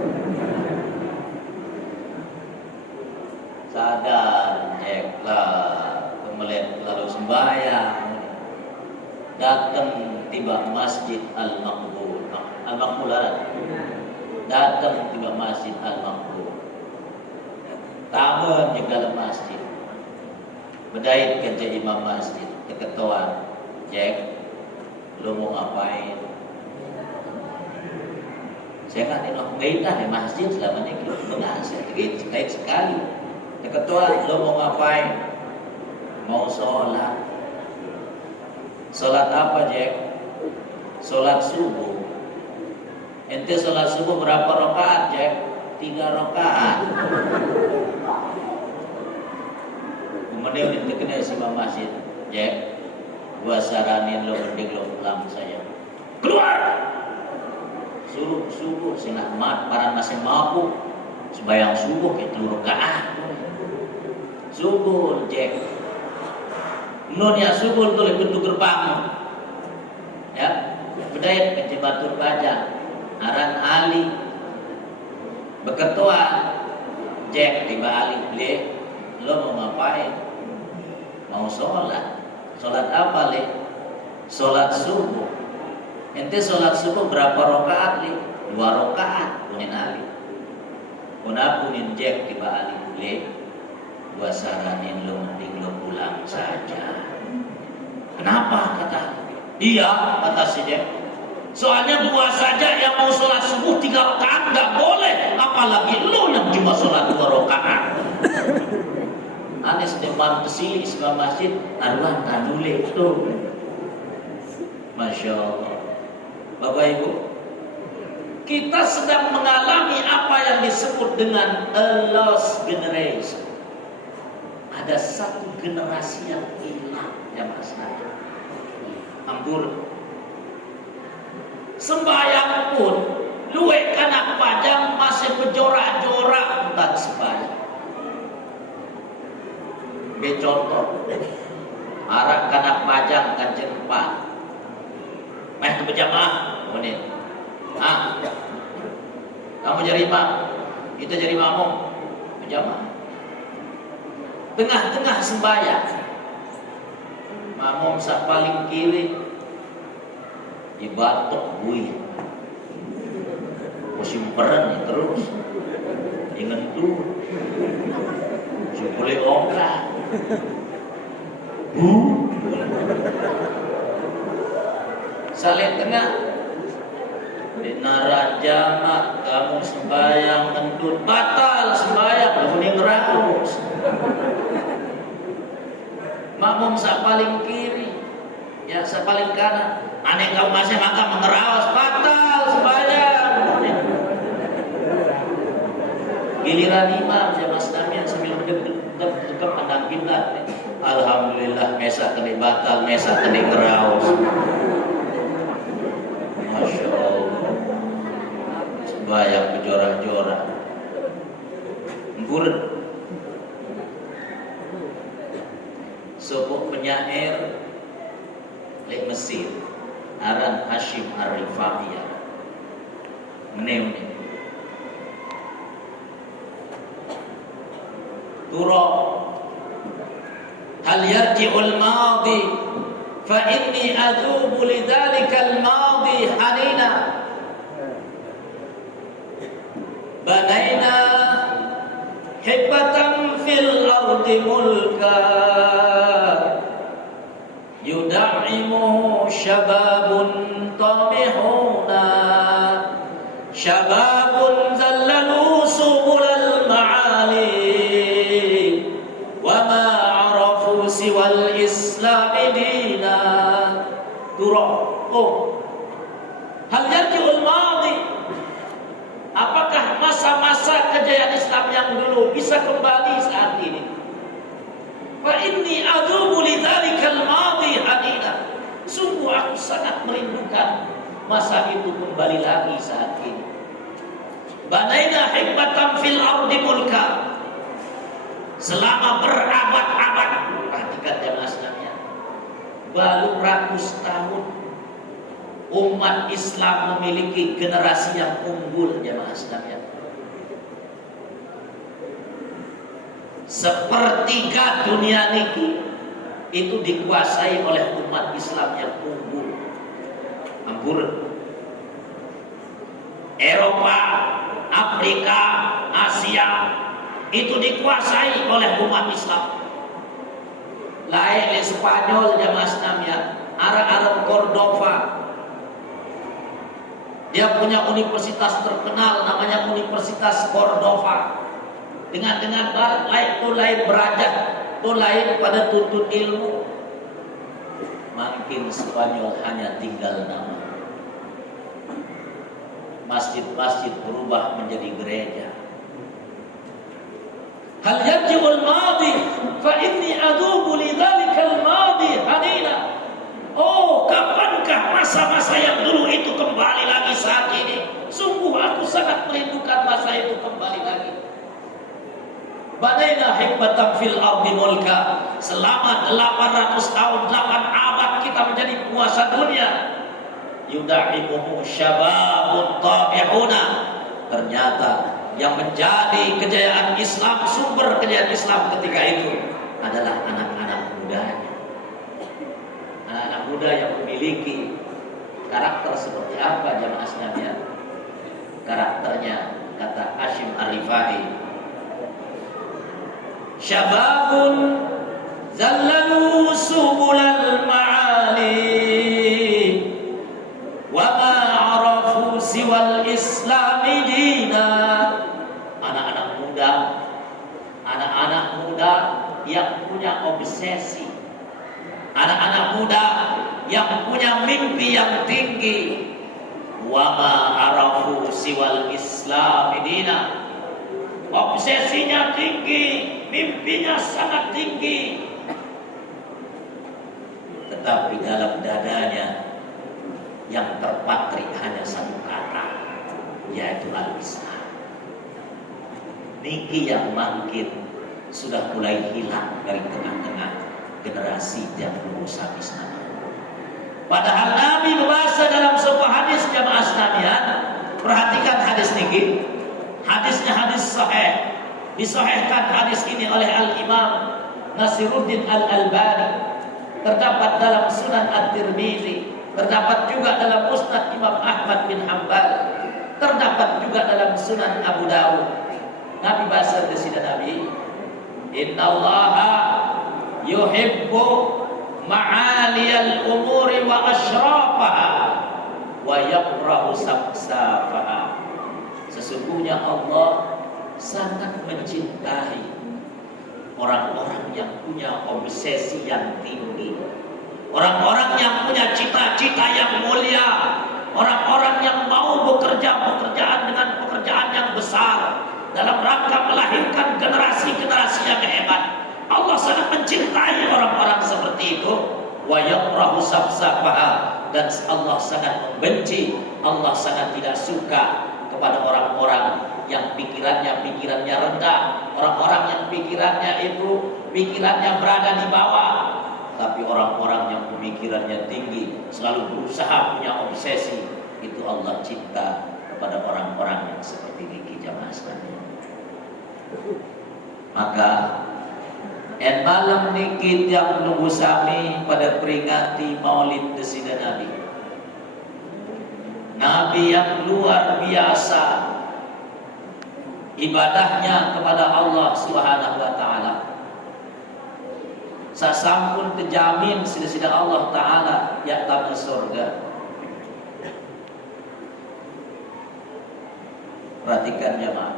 Sadar, ceklah, kemelet lalu sembahyang. Datang tiba Masjid Al-Maqbul. Al-Maqbulat. Datang tiba Masjid Al-Maqbul. Tamu di dalam masjid. Berdait kerja imam masjid. Keketuaan, Jack, lu mau ngapain? Saya kan tengok kaitan di masjid selama ini benar saya terkait sekali. Keketuaan, lu mau ngapain? mau sholat. Sholat apa, Jack? Sholat subuh. Ente sholat subuh berapa rakaat, Jack? 3 rakaat. Kemudian ente kena si masjid, Jack. Gua saranin lo mending lo pulang saja. Keluar. Suruh subuh sing mat para masih mampu sembahyang subuh ke 3 rakaat. Subuh, Jack. Nonya subuh tu le pintu gerbang. Ya, bedait ke Batur Baja. Aran Ali. Beketua Jack tiba Ali le, lo mau ngapain? Mau sholat. Sholat apa le? Sholat subuh. Ente sholat subuh berapa rakaat le? 2 rakaat punin Ali. Punin Jack tiba Ali le. Gua saranin lo mending lo pulang saja. Kenapa kata? Iya kata si Jack. Soalnya gua saja yang mau sholat subuh 3 rakaat nggak boleh, apalagi lo yang cuma sholat 2 rakaat. Anes depan kesini sebuah masjid naruhan tanule itu. Masya Allah. Bapak Ibu, kita sedang mengalami apa yang disebut dengan a lost generation. Ada satu generasi yang hilang ya Mas Naya. Ampun. Sembahyang pun luwe kanak pajang masih berjorak-jorak tak sembahyang. Be contoh. Arak kanak pajang kanjeng Pak. Meh ke berjamaah. Kemudian. Kamu jadi imam, kita jadi makmum. Berjamaah. Tengah-tengah sembahyang, makmum sak paling kiri dibatok bui, musim peren terus, ingat tuh, boleh ongkah, saleh tengah, di narajama kamu sembahyang kentut batal sembahyang, kemudian ngeraus. Makmum sak paling kiri, ya sak paling kanan. Aneh kau masih maka mengerawas batal sembahyang. Giliran imam ya Mas Damian sambil dekat pandang kiblat. Alhamdulillah mesa kena batal, mesa kena ngerawas. Masya Allah. Sembahyang berjorak-jorak. Empurut. Sopok penyair lek Mesir aran Hashim Ar-Rifa'iyah meneuni turo hal yarji'ul madi fa inni adhubu lidhalika al-madi hanina banaina hibbatan fil ardi mulka yud'imuhu syababun tamihuna syababun zallalu subulal ma'ali wa ma arafu siwal islami dina turah. Hal yarji'ul madi, apakah masa-masa kejayaan Islam yang dulu bisa kembali saat ini? Fa inni adubu lidzalikal madi hanina. Sungguh aku sangat merindukan masa itu kembali lagi saat ini. Banaina hikmatan fil ardi mulka. Selama berabad-abad, perhatikan jamaah sekalian, baru ratus tahun umat Islam memiliki generasi yang unggul jamaah sekalian. Sepertiga dunia ini itu dikuasai oleh umat Islam yang unggul. Ampun. Eropa, Afrika, Asia itu dikuasai oleh umat Islam. Lain Spanyol jamaah Islamnya, Arab Cordova. Dia punya universitas terkenal namanya Universitas Cordova. Dengan barat lain itu lain berajat lain pada tuntut ilmu. Makin Spanyol hanya tinggal nama. Masjid-masjid berubah menjadi gereja. Hal yarji'ul madi fa inni adubu lidzalikal madi hanina. Oh, kapankah masa-masa yang dulu itu kembali lagi saat ini? Sungguh aku sangat merindukan masa itu kembali lagi. Banaina hikmatan fil ardi mulka. Selama 800 tahun, 8 abad kita menjadi penguasa dunia. Yuda'imuhu syababun tabi'una. Ternyata yang menjadi kejayaan Islam, sumber kejayaan Islam ketika itu adalah anak-anak mudanya. Anak-anak muda yang memiliki karakter seperti apa jamaah sekalian? Karakternya, kata Hashim Ar-Rifai, syababun zallalu subulal ma'ali wa ma arafu siwal islami dina. Anak-anak muda yang punya obsesi, anak-anak muda yang punya mimpi yang tinggi. Wa ma arafu siwal islami dina. Obsesinya tinggi, mimpinya sangat tinggi, tetapi dalam dadanya yang terpatri hanya satu kata, yaitu al-Islam. Niki yang makin sudah mulai hilang dari tengah-tengah generasi yang berusaha Islam. Padahal Nabi berbahasa dalam sebuah hadis jamaah sekalian. Perhatikan hadis niki. Hadisnya hadis sahih. Disahihkan hadis ini oleh Al-Imam Nasiruddin Al-Albani. Terdapat dalam Sunan At-Tirmizi, terdapat juga dalam Musnad Imam Ahmad bin Hanbal, terdapat juga dalam Sunan Abu Dawud. Nabi bahasa desida Nabi, innallaha yuhibbu ma'aliyal umuri wa asyrafaha wa yakrahu saksafaha. Sesungguhnya Allah sangat mencintai orang-orang yang punya obsesi yang tinggi, orang-orang yang punya cita-cita yang mulia, orang-orang yang mau bekerja pekerjaan dengan pekerjaan yang besar dalam rangka melahirkan generasi-generasi yang hebat. Allah sangat mencintai orang-orang seperti itu. Wa yakrahu safsafaha, dan Allah sangat membenci, Allah sangat tidak suka kepada orang-orang yang pikirannya rendah, orang-orang yang pikirannya berada di bawah. Tapi orang-orang yang pemikirannya tinggi, selalu berusaha punya obsesi, itu Allah cinta kepada orang-orang yang seperti ini jamaah sekalian. Maka malam niki yang menunggu sami pada peringati Maulid desida Nabi. Nabi yang luar biasa ibadahnya kepada Allah Subhanahu wa taala. Sasampun terjamin sida-sida Allah taala ya tamu surga. Perhatikan jemaah.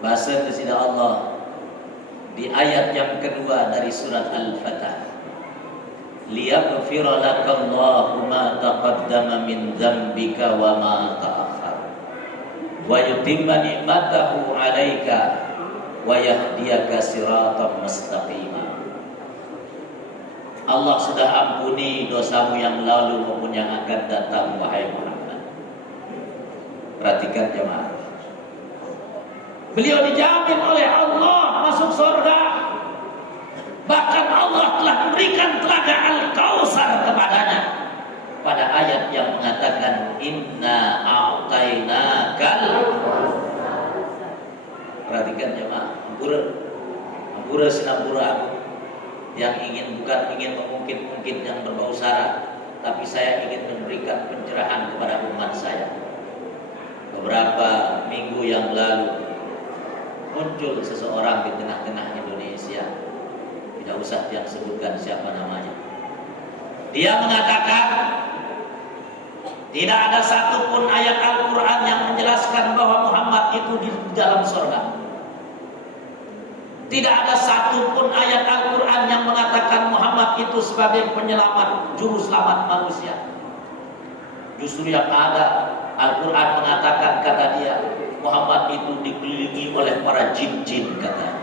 Bahasa desida Allah di ayat yang kedua dari surat Al-Fatah. Liyaghfira lakallahu ma taqaddama min dzambika wa ma ta'akhkhar wa yutimma ni'matahu 'alaika wa yahdiyaka siratan mustaqima. Allah sudah ampuni dosamu yang lalu maupun yang akan datang, wahai Muhammad. Perhatikan jemaah. Beliau dijamin oleh Allah masuk surga. Bahkan Allah telah memberikan telaga Al-Kautsar kepadanya pada ayat yang mengatakan inna a'tainakal. Perhatikan jemaah, ampura sinapura aku yang bukan ingin mengungkit-ungkit yang berbau sara, tapi saya ingin memberikan pencerahan kepada umat saya. Beberapa minggu yang lalu muncul seseorang di tengah-tengah Indonesia, tidak usah yang sebutkan siapa namanya. Dia mengatakan tidak ada satupun ayat Al-Quran yang menjelaskan bahwa Muhammad itu di dalam surga. Tidak ada satupun ayat Al-Quran yang mengatakan Muhammad itu sebagai penyelamat, juru selamat manusia. Justru yang ada, Al-Quran mengatakan, kata dia, Muhammad itu dikelilingi oleh para jin-jin, katanya.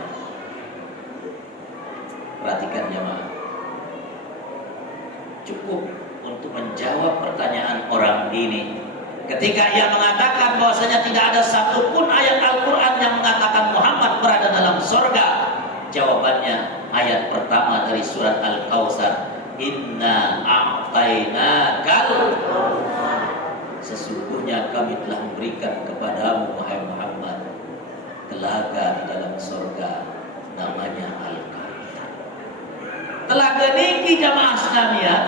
Perhatikan jemaah. Cukup untuk menjawab pertanyaan orang ini. Ketika ia mengatakan bahwasanya tidak ada satupun ayat Al-Quran yang mengatakan Muhammad berada dalam sorga, jawabannya ayat pertama dari surat Al-Kautsar, Inna a'tainakal, sesungguhnya kami telah memberikan kepadamu wahai Muhammad telaga di dalam sorga, namanya Al-Kautsar. Telaga niki jamaah sekalian,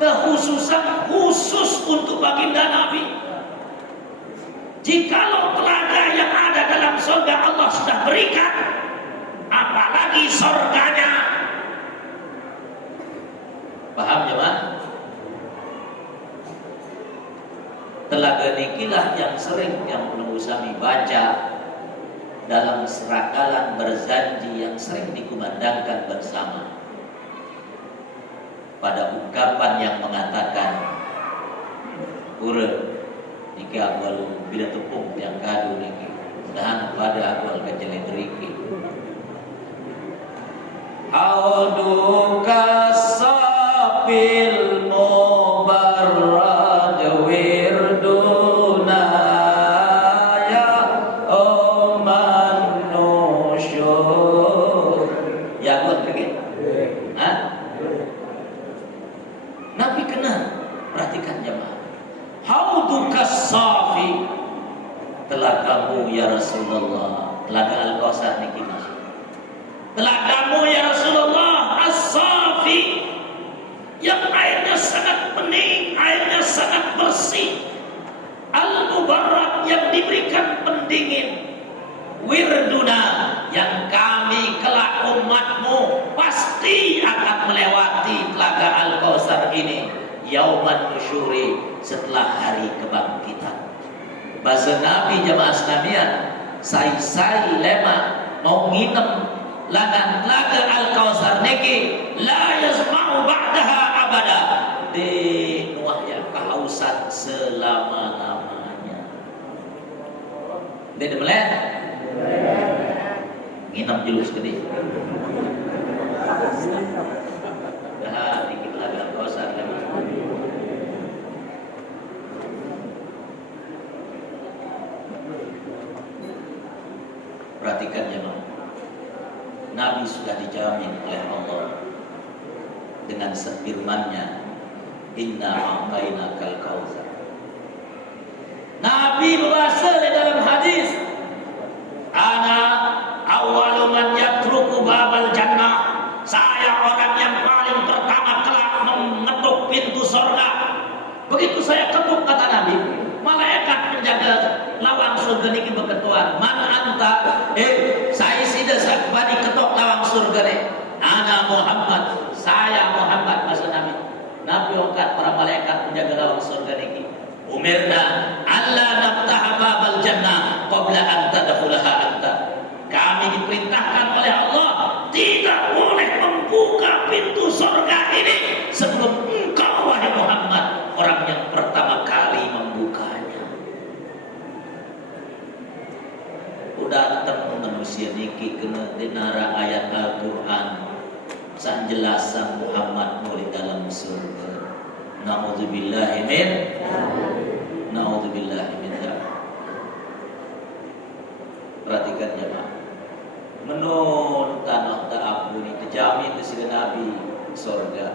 kekhususan khusus untuk baginda Nabi. Jikalau telaga yang ada dalam surga Allah sudah berikan, apalagi surganya. Paham jemaah? Telaga nikilah yang sering yang Sami baca dalam serakalan berjanji yang sering dikumandangkan bersama. Pada ungkapan yang mengatakan urut niki awal bila tepung yang kadu niki dan pada awal kejeledriki audu kasapil mubarrad wirduna ya oman nusyur ya buat lagi Nabi kena, perhatikan jemaah. Hauduka safi, telagamu ya Rasulullah. Telaga Al-Kautsar niki masuk. Telagamu ya Rasulullah as-safi, yang airnya sangat bening, airnya sangat bersih. Al-mubarrak, yang diberikan pendingin. Wirduna, yang kami kelak umatmu pasti akan melewati telaga Al-Kautsar ini yauman nusyuri, setelah hari kebangkitan. Bahasa Nabi jamaah sekalian, sai lema mau nginep langan telaga Al-Kautsar niki la yasma'u ba'daha abada, di nuahnya kehausan selama-lamanya. Dia melihat nginep julus gede. Nah, dikit lagi Al-Kautsar lagi. Perhatikan jemaah. Nabi sudah dijamin oleh Allah dengan firman-Nya, Inna a'tainakal kautsar. Nabi berasal dalam hadis, Ana awwalu man yatruku babal jannah. Saya orang yang paling pertama kelak mengetuk pintu surga. Begitu saya ketuk, kata Nabi, malaikat penjaga lawang surga niki berketuan, man anta? Saya sudah sabani ketuk lawang surga ni. Ana Muhammad, saya Muhammad, maksud Nabi. Nabi angkat para malaikat penjaga lawang surga niki. Umirna alla naftaha babal jannah qabla an tadkhulaha anta. Kami diperintahkan oleh Allah tidak boleh membuka pintu surga ini sebelum engkau wahai Muhammad orang yang pertama kali membukanya. Udah ketemu manusia niki kena denara ayat Al-Quran san jelasan Muhammad mulai dalam surga. Na'udzubillahi min perhatikan jemaah. Menurut tanah ta'abuni kejamin ke sini Nabi surga.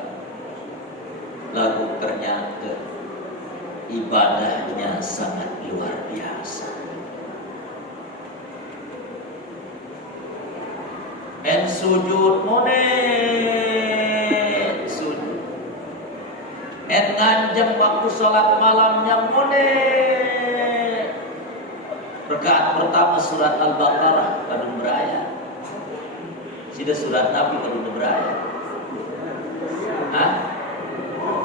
Lalu ternyata ibadahnya sangat luar biasa. En sujud monet sujud. En nganjem waktu sholat malamnya monet. Rakaat pertama surat Al-Baqarah kadung beraya. Sida surat Nabi kadung beraya.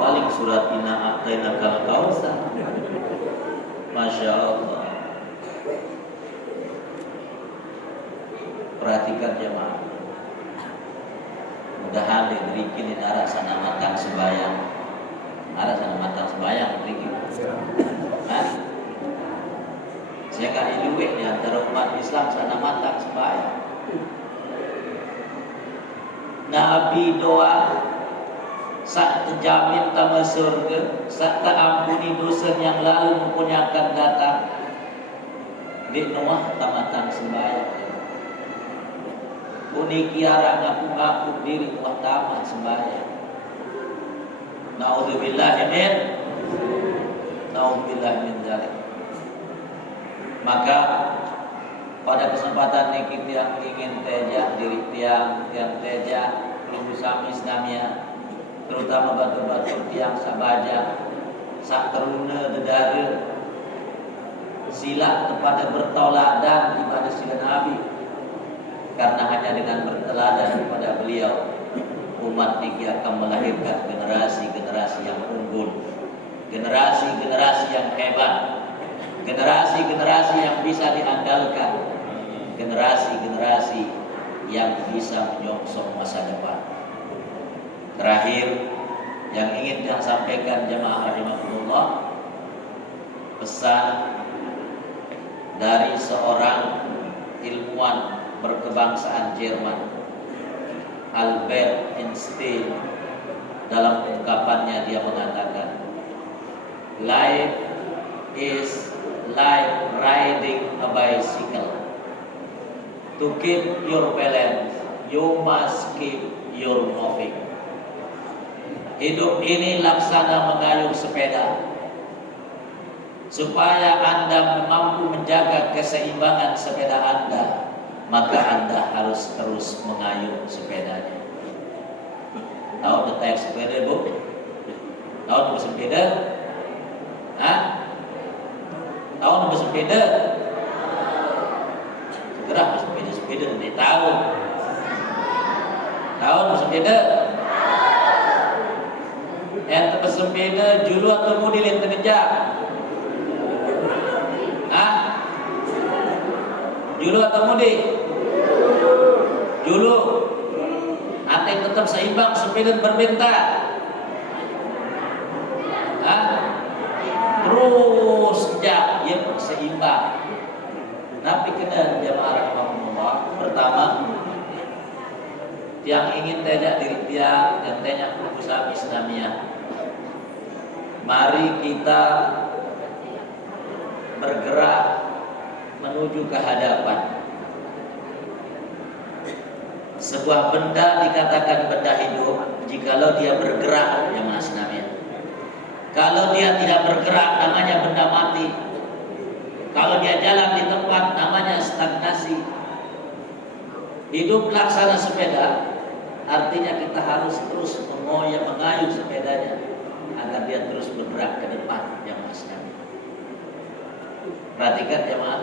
Paling surat Inna a'tainakal kautsar. Masya Allah. Perhatikan jemaah. Mudahan diberikan arah sana matang sembahyang. Arah sana matang sembahyang berikin. Nah, saya kan iluwe di antara umat Islam sana matang sembahyang. Nabi doa saat terjamin tama surga, saat ampuni dosa yang lalu maupun yang akan datang. Di Noah tamatang sembahyang. Uni kiara ngaku-ngaku diri Tuhan tamat sembahyang. Naudzubillah min dzalik. Maka pada kesempatan ini kita ingin tejak diri tiang tejak keluarga sami Islamia, terutama batu-batu tiang sabaja sak teruna dedara sila kepada bertoladan kepada sila Nabi. Karena hanya dengan berteladan kepada beliau, umat ini akan melahirkan generasi-generasi yang unggul, generasi-generasi yang hebat, generasi-generasi yang bisa diandalkan, generasi-generasi yang bisa menyongsong masa depan. Terakhir, yang ingin saya sampaikan jemaah rahimakumullah, pesan dari seorang ilmuwan berkebangsaan Jerman, Albert Einstein. Dalam ungkapannya dia mengatakan, life is like riding a bicycle. To keep your balance, you must keep your moving. Hidup ini laksana mengayuh sepeda. Supaya Anda mampu menjaga keseimbangan sepeda Anda, maka Anda harus terus mengayuh sepedanya. Tahu detail sepeda, Bu? Tahu bersepeda? Hah? Tahu bersepeda? Segera bersepeda nanti tahu. Tahu bersepeda? Yang bersepeda julu atau mudi yang terkejak? Hah? Julu atau mudi? Julu. Hati tetap seimbang, sepeda berbentar. Hah? Terus ya seimbang. Tapi kena jamaah rahmatullah. Pertama, yang ingin tanya diri dia dan tanya usaha Islamiyah. Mari kita bergerak menuju ke hadapan. Sebuah benda dikatakan benda hidup jikalau dia bergerak, ya Mas namanya. Kalau dia tidak bergerak namanya benda mati. Kalau dia jalan di tempat namanya stagnasi. Hidup laksana sepeda artinya kita harus terus mengayuh sepedanya agar dia terus bergerak ke depan, ya Mas namanya. Perhatikan ya Mas.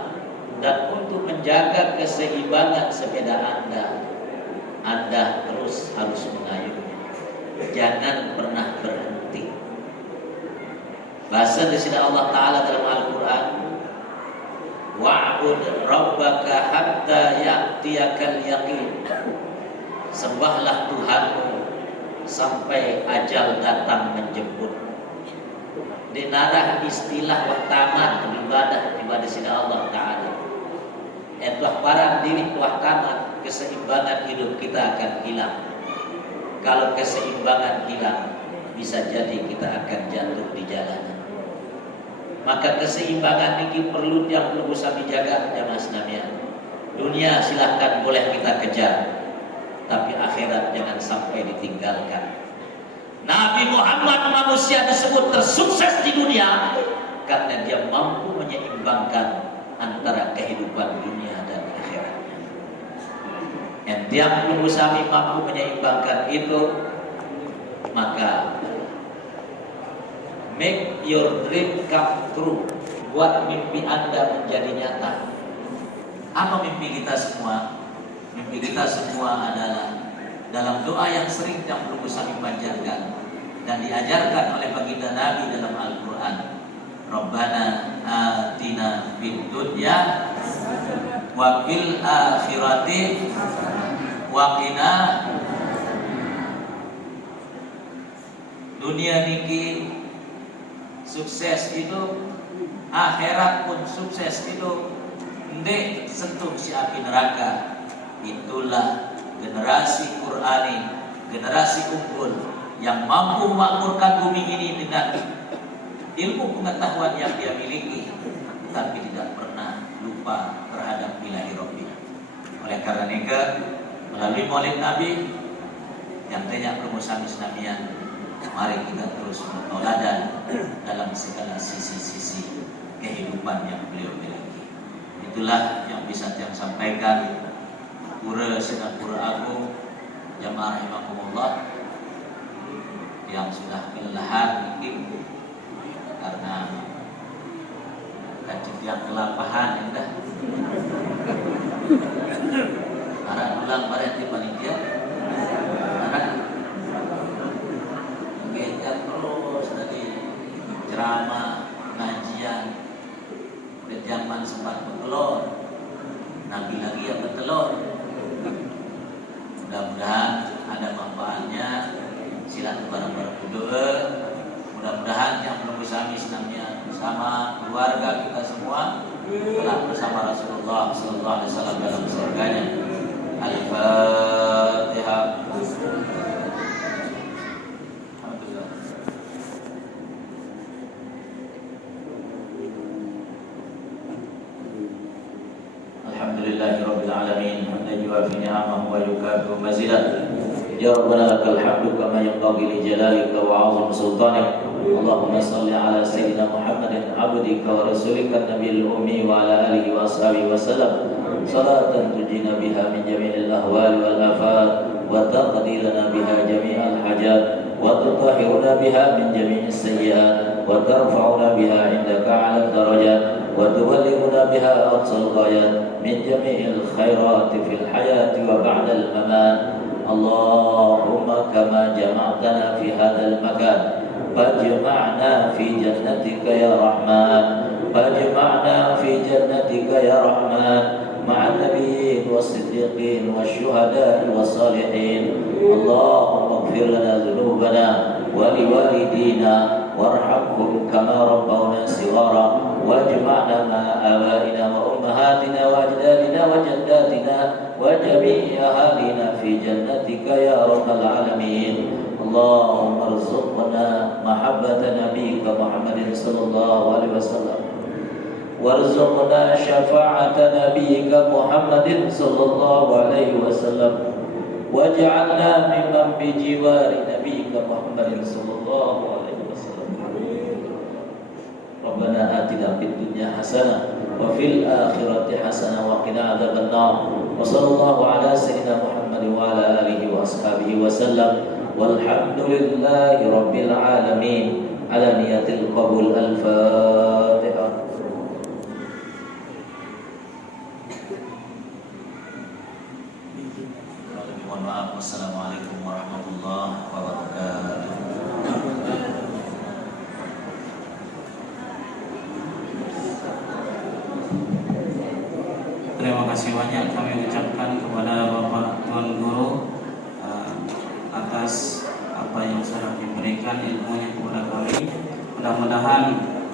Dan untuk menjaga keseimbangan sepeda Anda terus harus mengayuhnya. Jangan pernah berhenti. Bahasa di sini Allah Ta'ala dalam Al-Quran, wa'bud rabbaka hatta ya'tiyakal yaqin. Sembahlah Tuhanmu sampai ajal datang menjemput. Dinarah istilah tamat ibadah di sini Allah Ta'ala. Telah barang diri telah tamat, keseimbangan hidup kita akan hilang. Kalau keseimbangan hilang, bisa jadi kita akan jatuh di jalanan. Maka keseimbangan ini perlu yang perlu bisa dijaga, ya Mas Namia. Dunia silahkan boleh kita kejar, tapi akhirat jangan sampai ditinggalkan. Nabi Muhammad manusia disebut tersukses di dunia karena dia mampu menyeimbangkan antara kehidupan dunia dan akhiratnya. Dan dia berusaha mampu menyeimbangkan itu, maka make your dream come true. Buat mimpi Anda menjadi nyata. Apa mimpi kita semua? Mimpi kita semua adalah dalam doa yang sering yang perlu kami panjatkan dan diajarkan oleh baginda Nabi dalam Al-Quran. Rabbana atina fid dunya wa fil akhirati wa qina. Dunia niki sukses itu, akhirat pun sukses itu, ndek sentuh si api neraka. Itulah generasi Qur'ani, generasi unggul yang mampu memakmurkan bumi ini dengan ilmu pengetahuan yang dia miliki, tapi tidak pernah lupa terhadap ilahi Rabbi. Oleh karena itu, melalui Maulid Nabi yang banyak promosi Islamian, mari kita terus bertauladan dalam segala sisi-sisi kehidupan yang beliau miliki. Itulah yang bisa saya sampaikan. Pura sedang pura agung jamaah rahimakumullah yang sudah kelelahan mungkin karena yang kelapahan indah. Arah ulang pada paling dia arah mengejar terus tadi ceramah pengajian zaman sempat bertelur, Nabi lagi yang bertelur. Mudah-mudahan ada manfaatnya. Silakan bareng-bareng berdoa. Mudah-mudahan yang belum bersama Islamnya bersama keluarga kita semua telah bersama Rasulullah Sallallahu Alaihi Wasallam dalam surganya. Al-Fatihah. Alhamdulillahirabbil alamin. Hamdan yuwafi ni'amahu wa yukafi mazidah. Ya Rabbana lakal hamdu kama yanbaghi li jalalika wa 'azimi sultanik. Allahumma salli ala sayyidina Muhammadin abdika wa rasulika nabiyil ummi wa ala alihi wa ashabihi wa sallam. Salatan tujina biha min jami'il ahwal wal afat wa taqdi lana biha jami'al hajat wa tutahhiruna biha min jami'is sayyi'at wa tarfa'una biha 'indaka 'ala darajat wa tuballighuna biha aqsal ghayat min jami'il khairati fil hayati wa ba'dal mamat. Allahumma kama jama'tana fi hadzal makan fajma'na fi jannatika ya Rahman, fajma'na fi jannatika ya Rahman ma'an nabiyyin was-siddiqin wasyuhada'i was-salihin. Allahumma ighfir lana dhunubana wa liwalidina warhamhum kama rabbawna shighara wajma'na ma'a abaina wa ummahatina wa ajdadina wa jaddatina wa jami'i ahalina fi jannatika ya rabbal alamin. Allahumma arzuqna mahabbata nabiyyika Muhammadin sallallahu alaihi wasallam warzuqna syafa'ata nabiyyika Muhammadin sallallahu alaihi wasallam waj'alna mimman bi jiwari nabiyyika Muhammadin sallallahu alaihi wasallam. Rabbana atina fid dunya hasanah wa fil akhirati hasanah wa qina adzaban nar. Wa sallallahu ala sayyidina Muhammad wa ala alihi wa ashabihi wa sallam. Walhamdulillahi rabbil alamin. Ala niyatil qabul. Al-Fatihah. Mohon maaf. Wassalamualaikum warahmatullahi wabarakatuh. Terima kasih banyak kami ucapkan kepada Bapak Tuan Guru atas apa yang sudah diberikan ilmunya kepada kami. Mudah-mudahan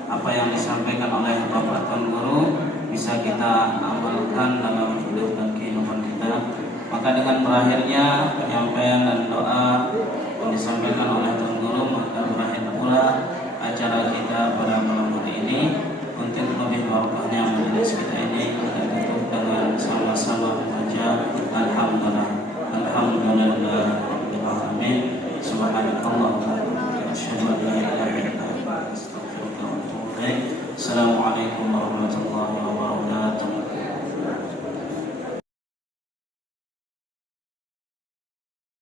apa yang disampaikan oleh Bapak Tuan Guru bisa kita amalkan dalam hidup dan kehidupan kita. Maka dengan berakhirnya penyampaian dan doa yang disampaikan oleh Tuan Guru, maka berakhir pula acara kita pada malam hari ini. Untuk lebih barokahnya majelis kita ini, kita tutup dengan sama-sama membaca Alhamdulillah, Alhamdulillah, Subhanallah, asyhadu an la ilaha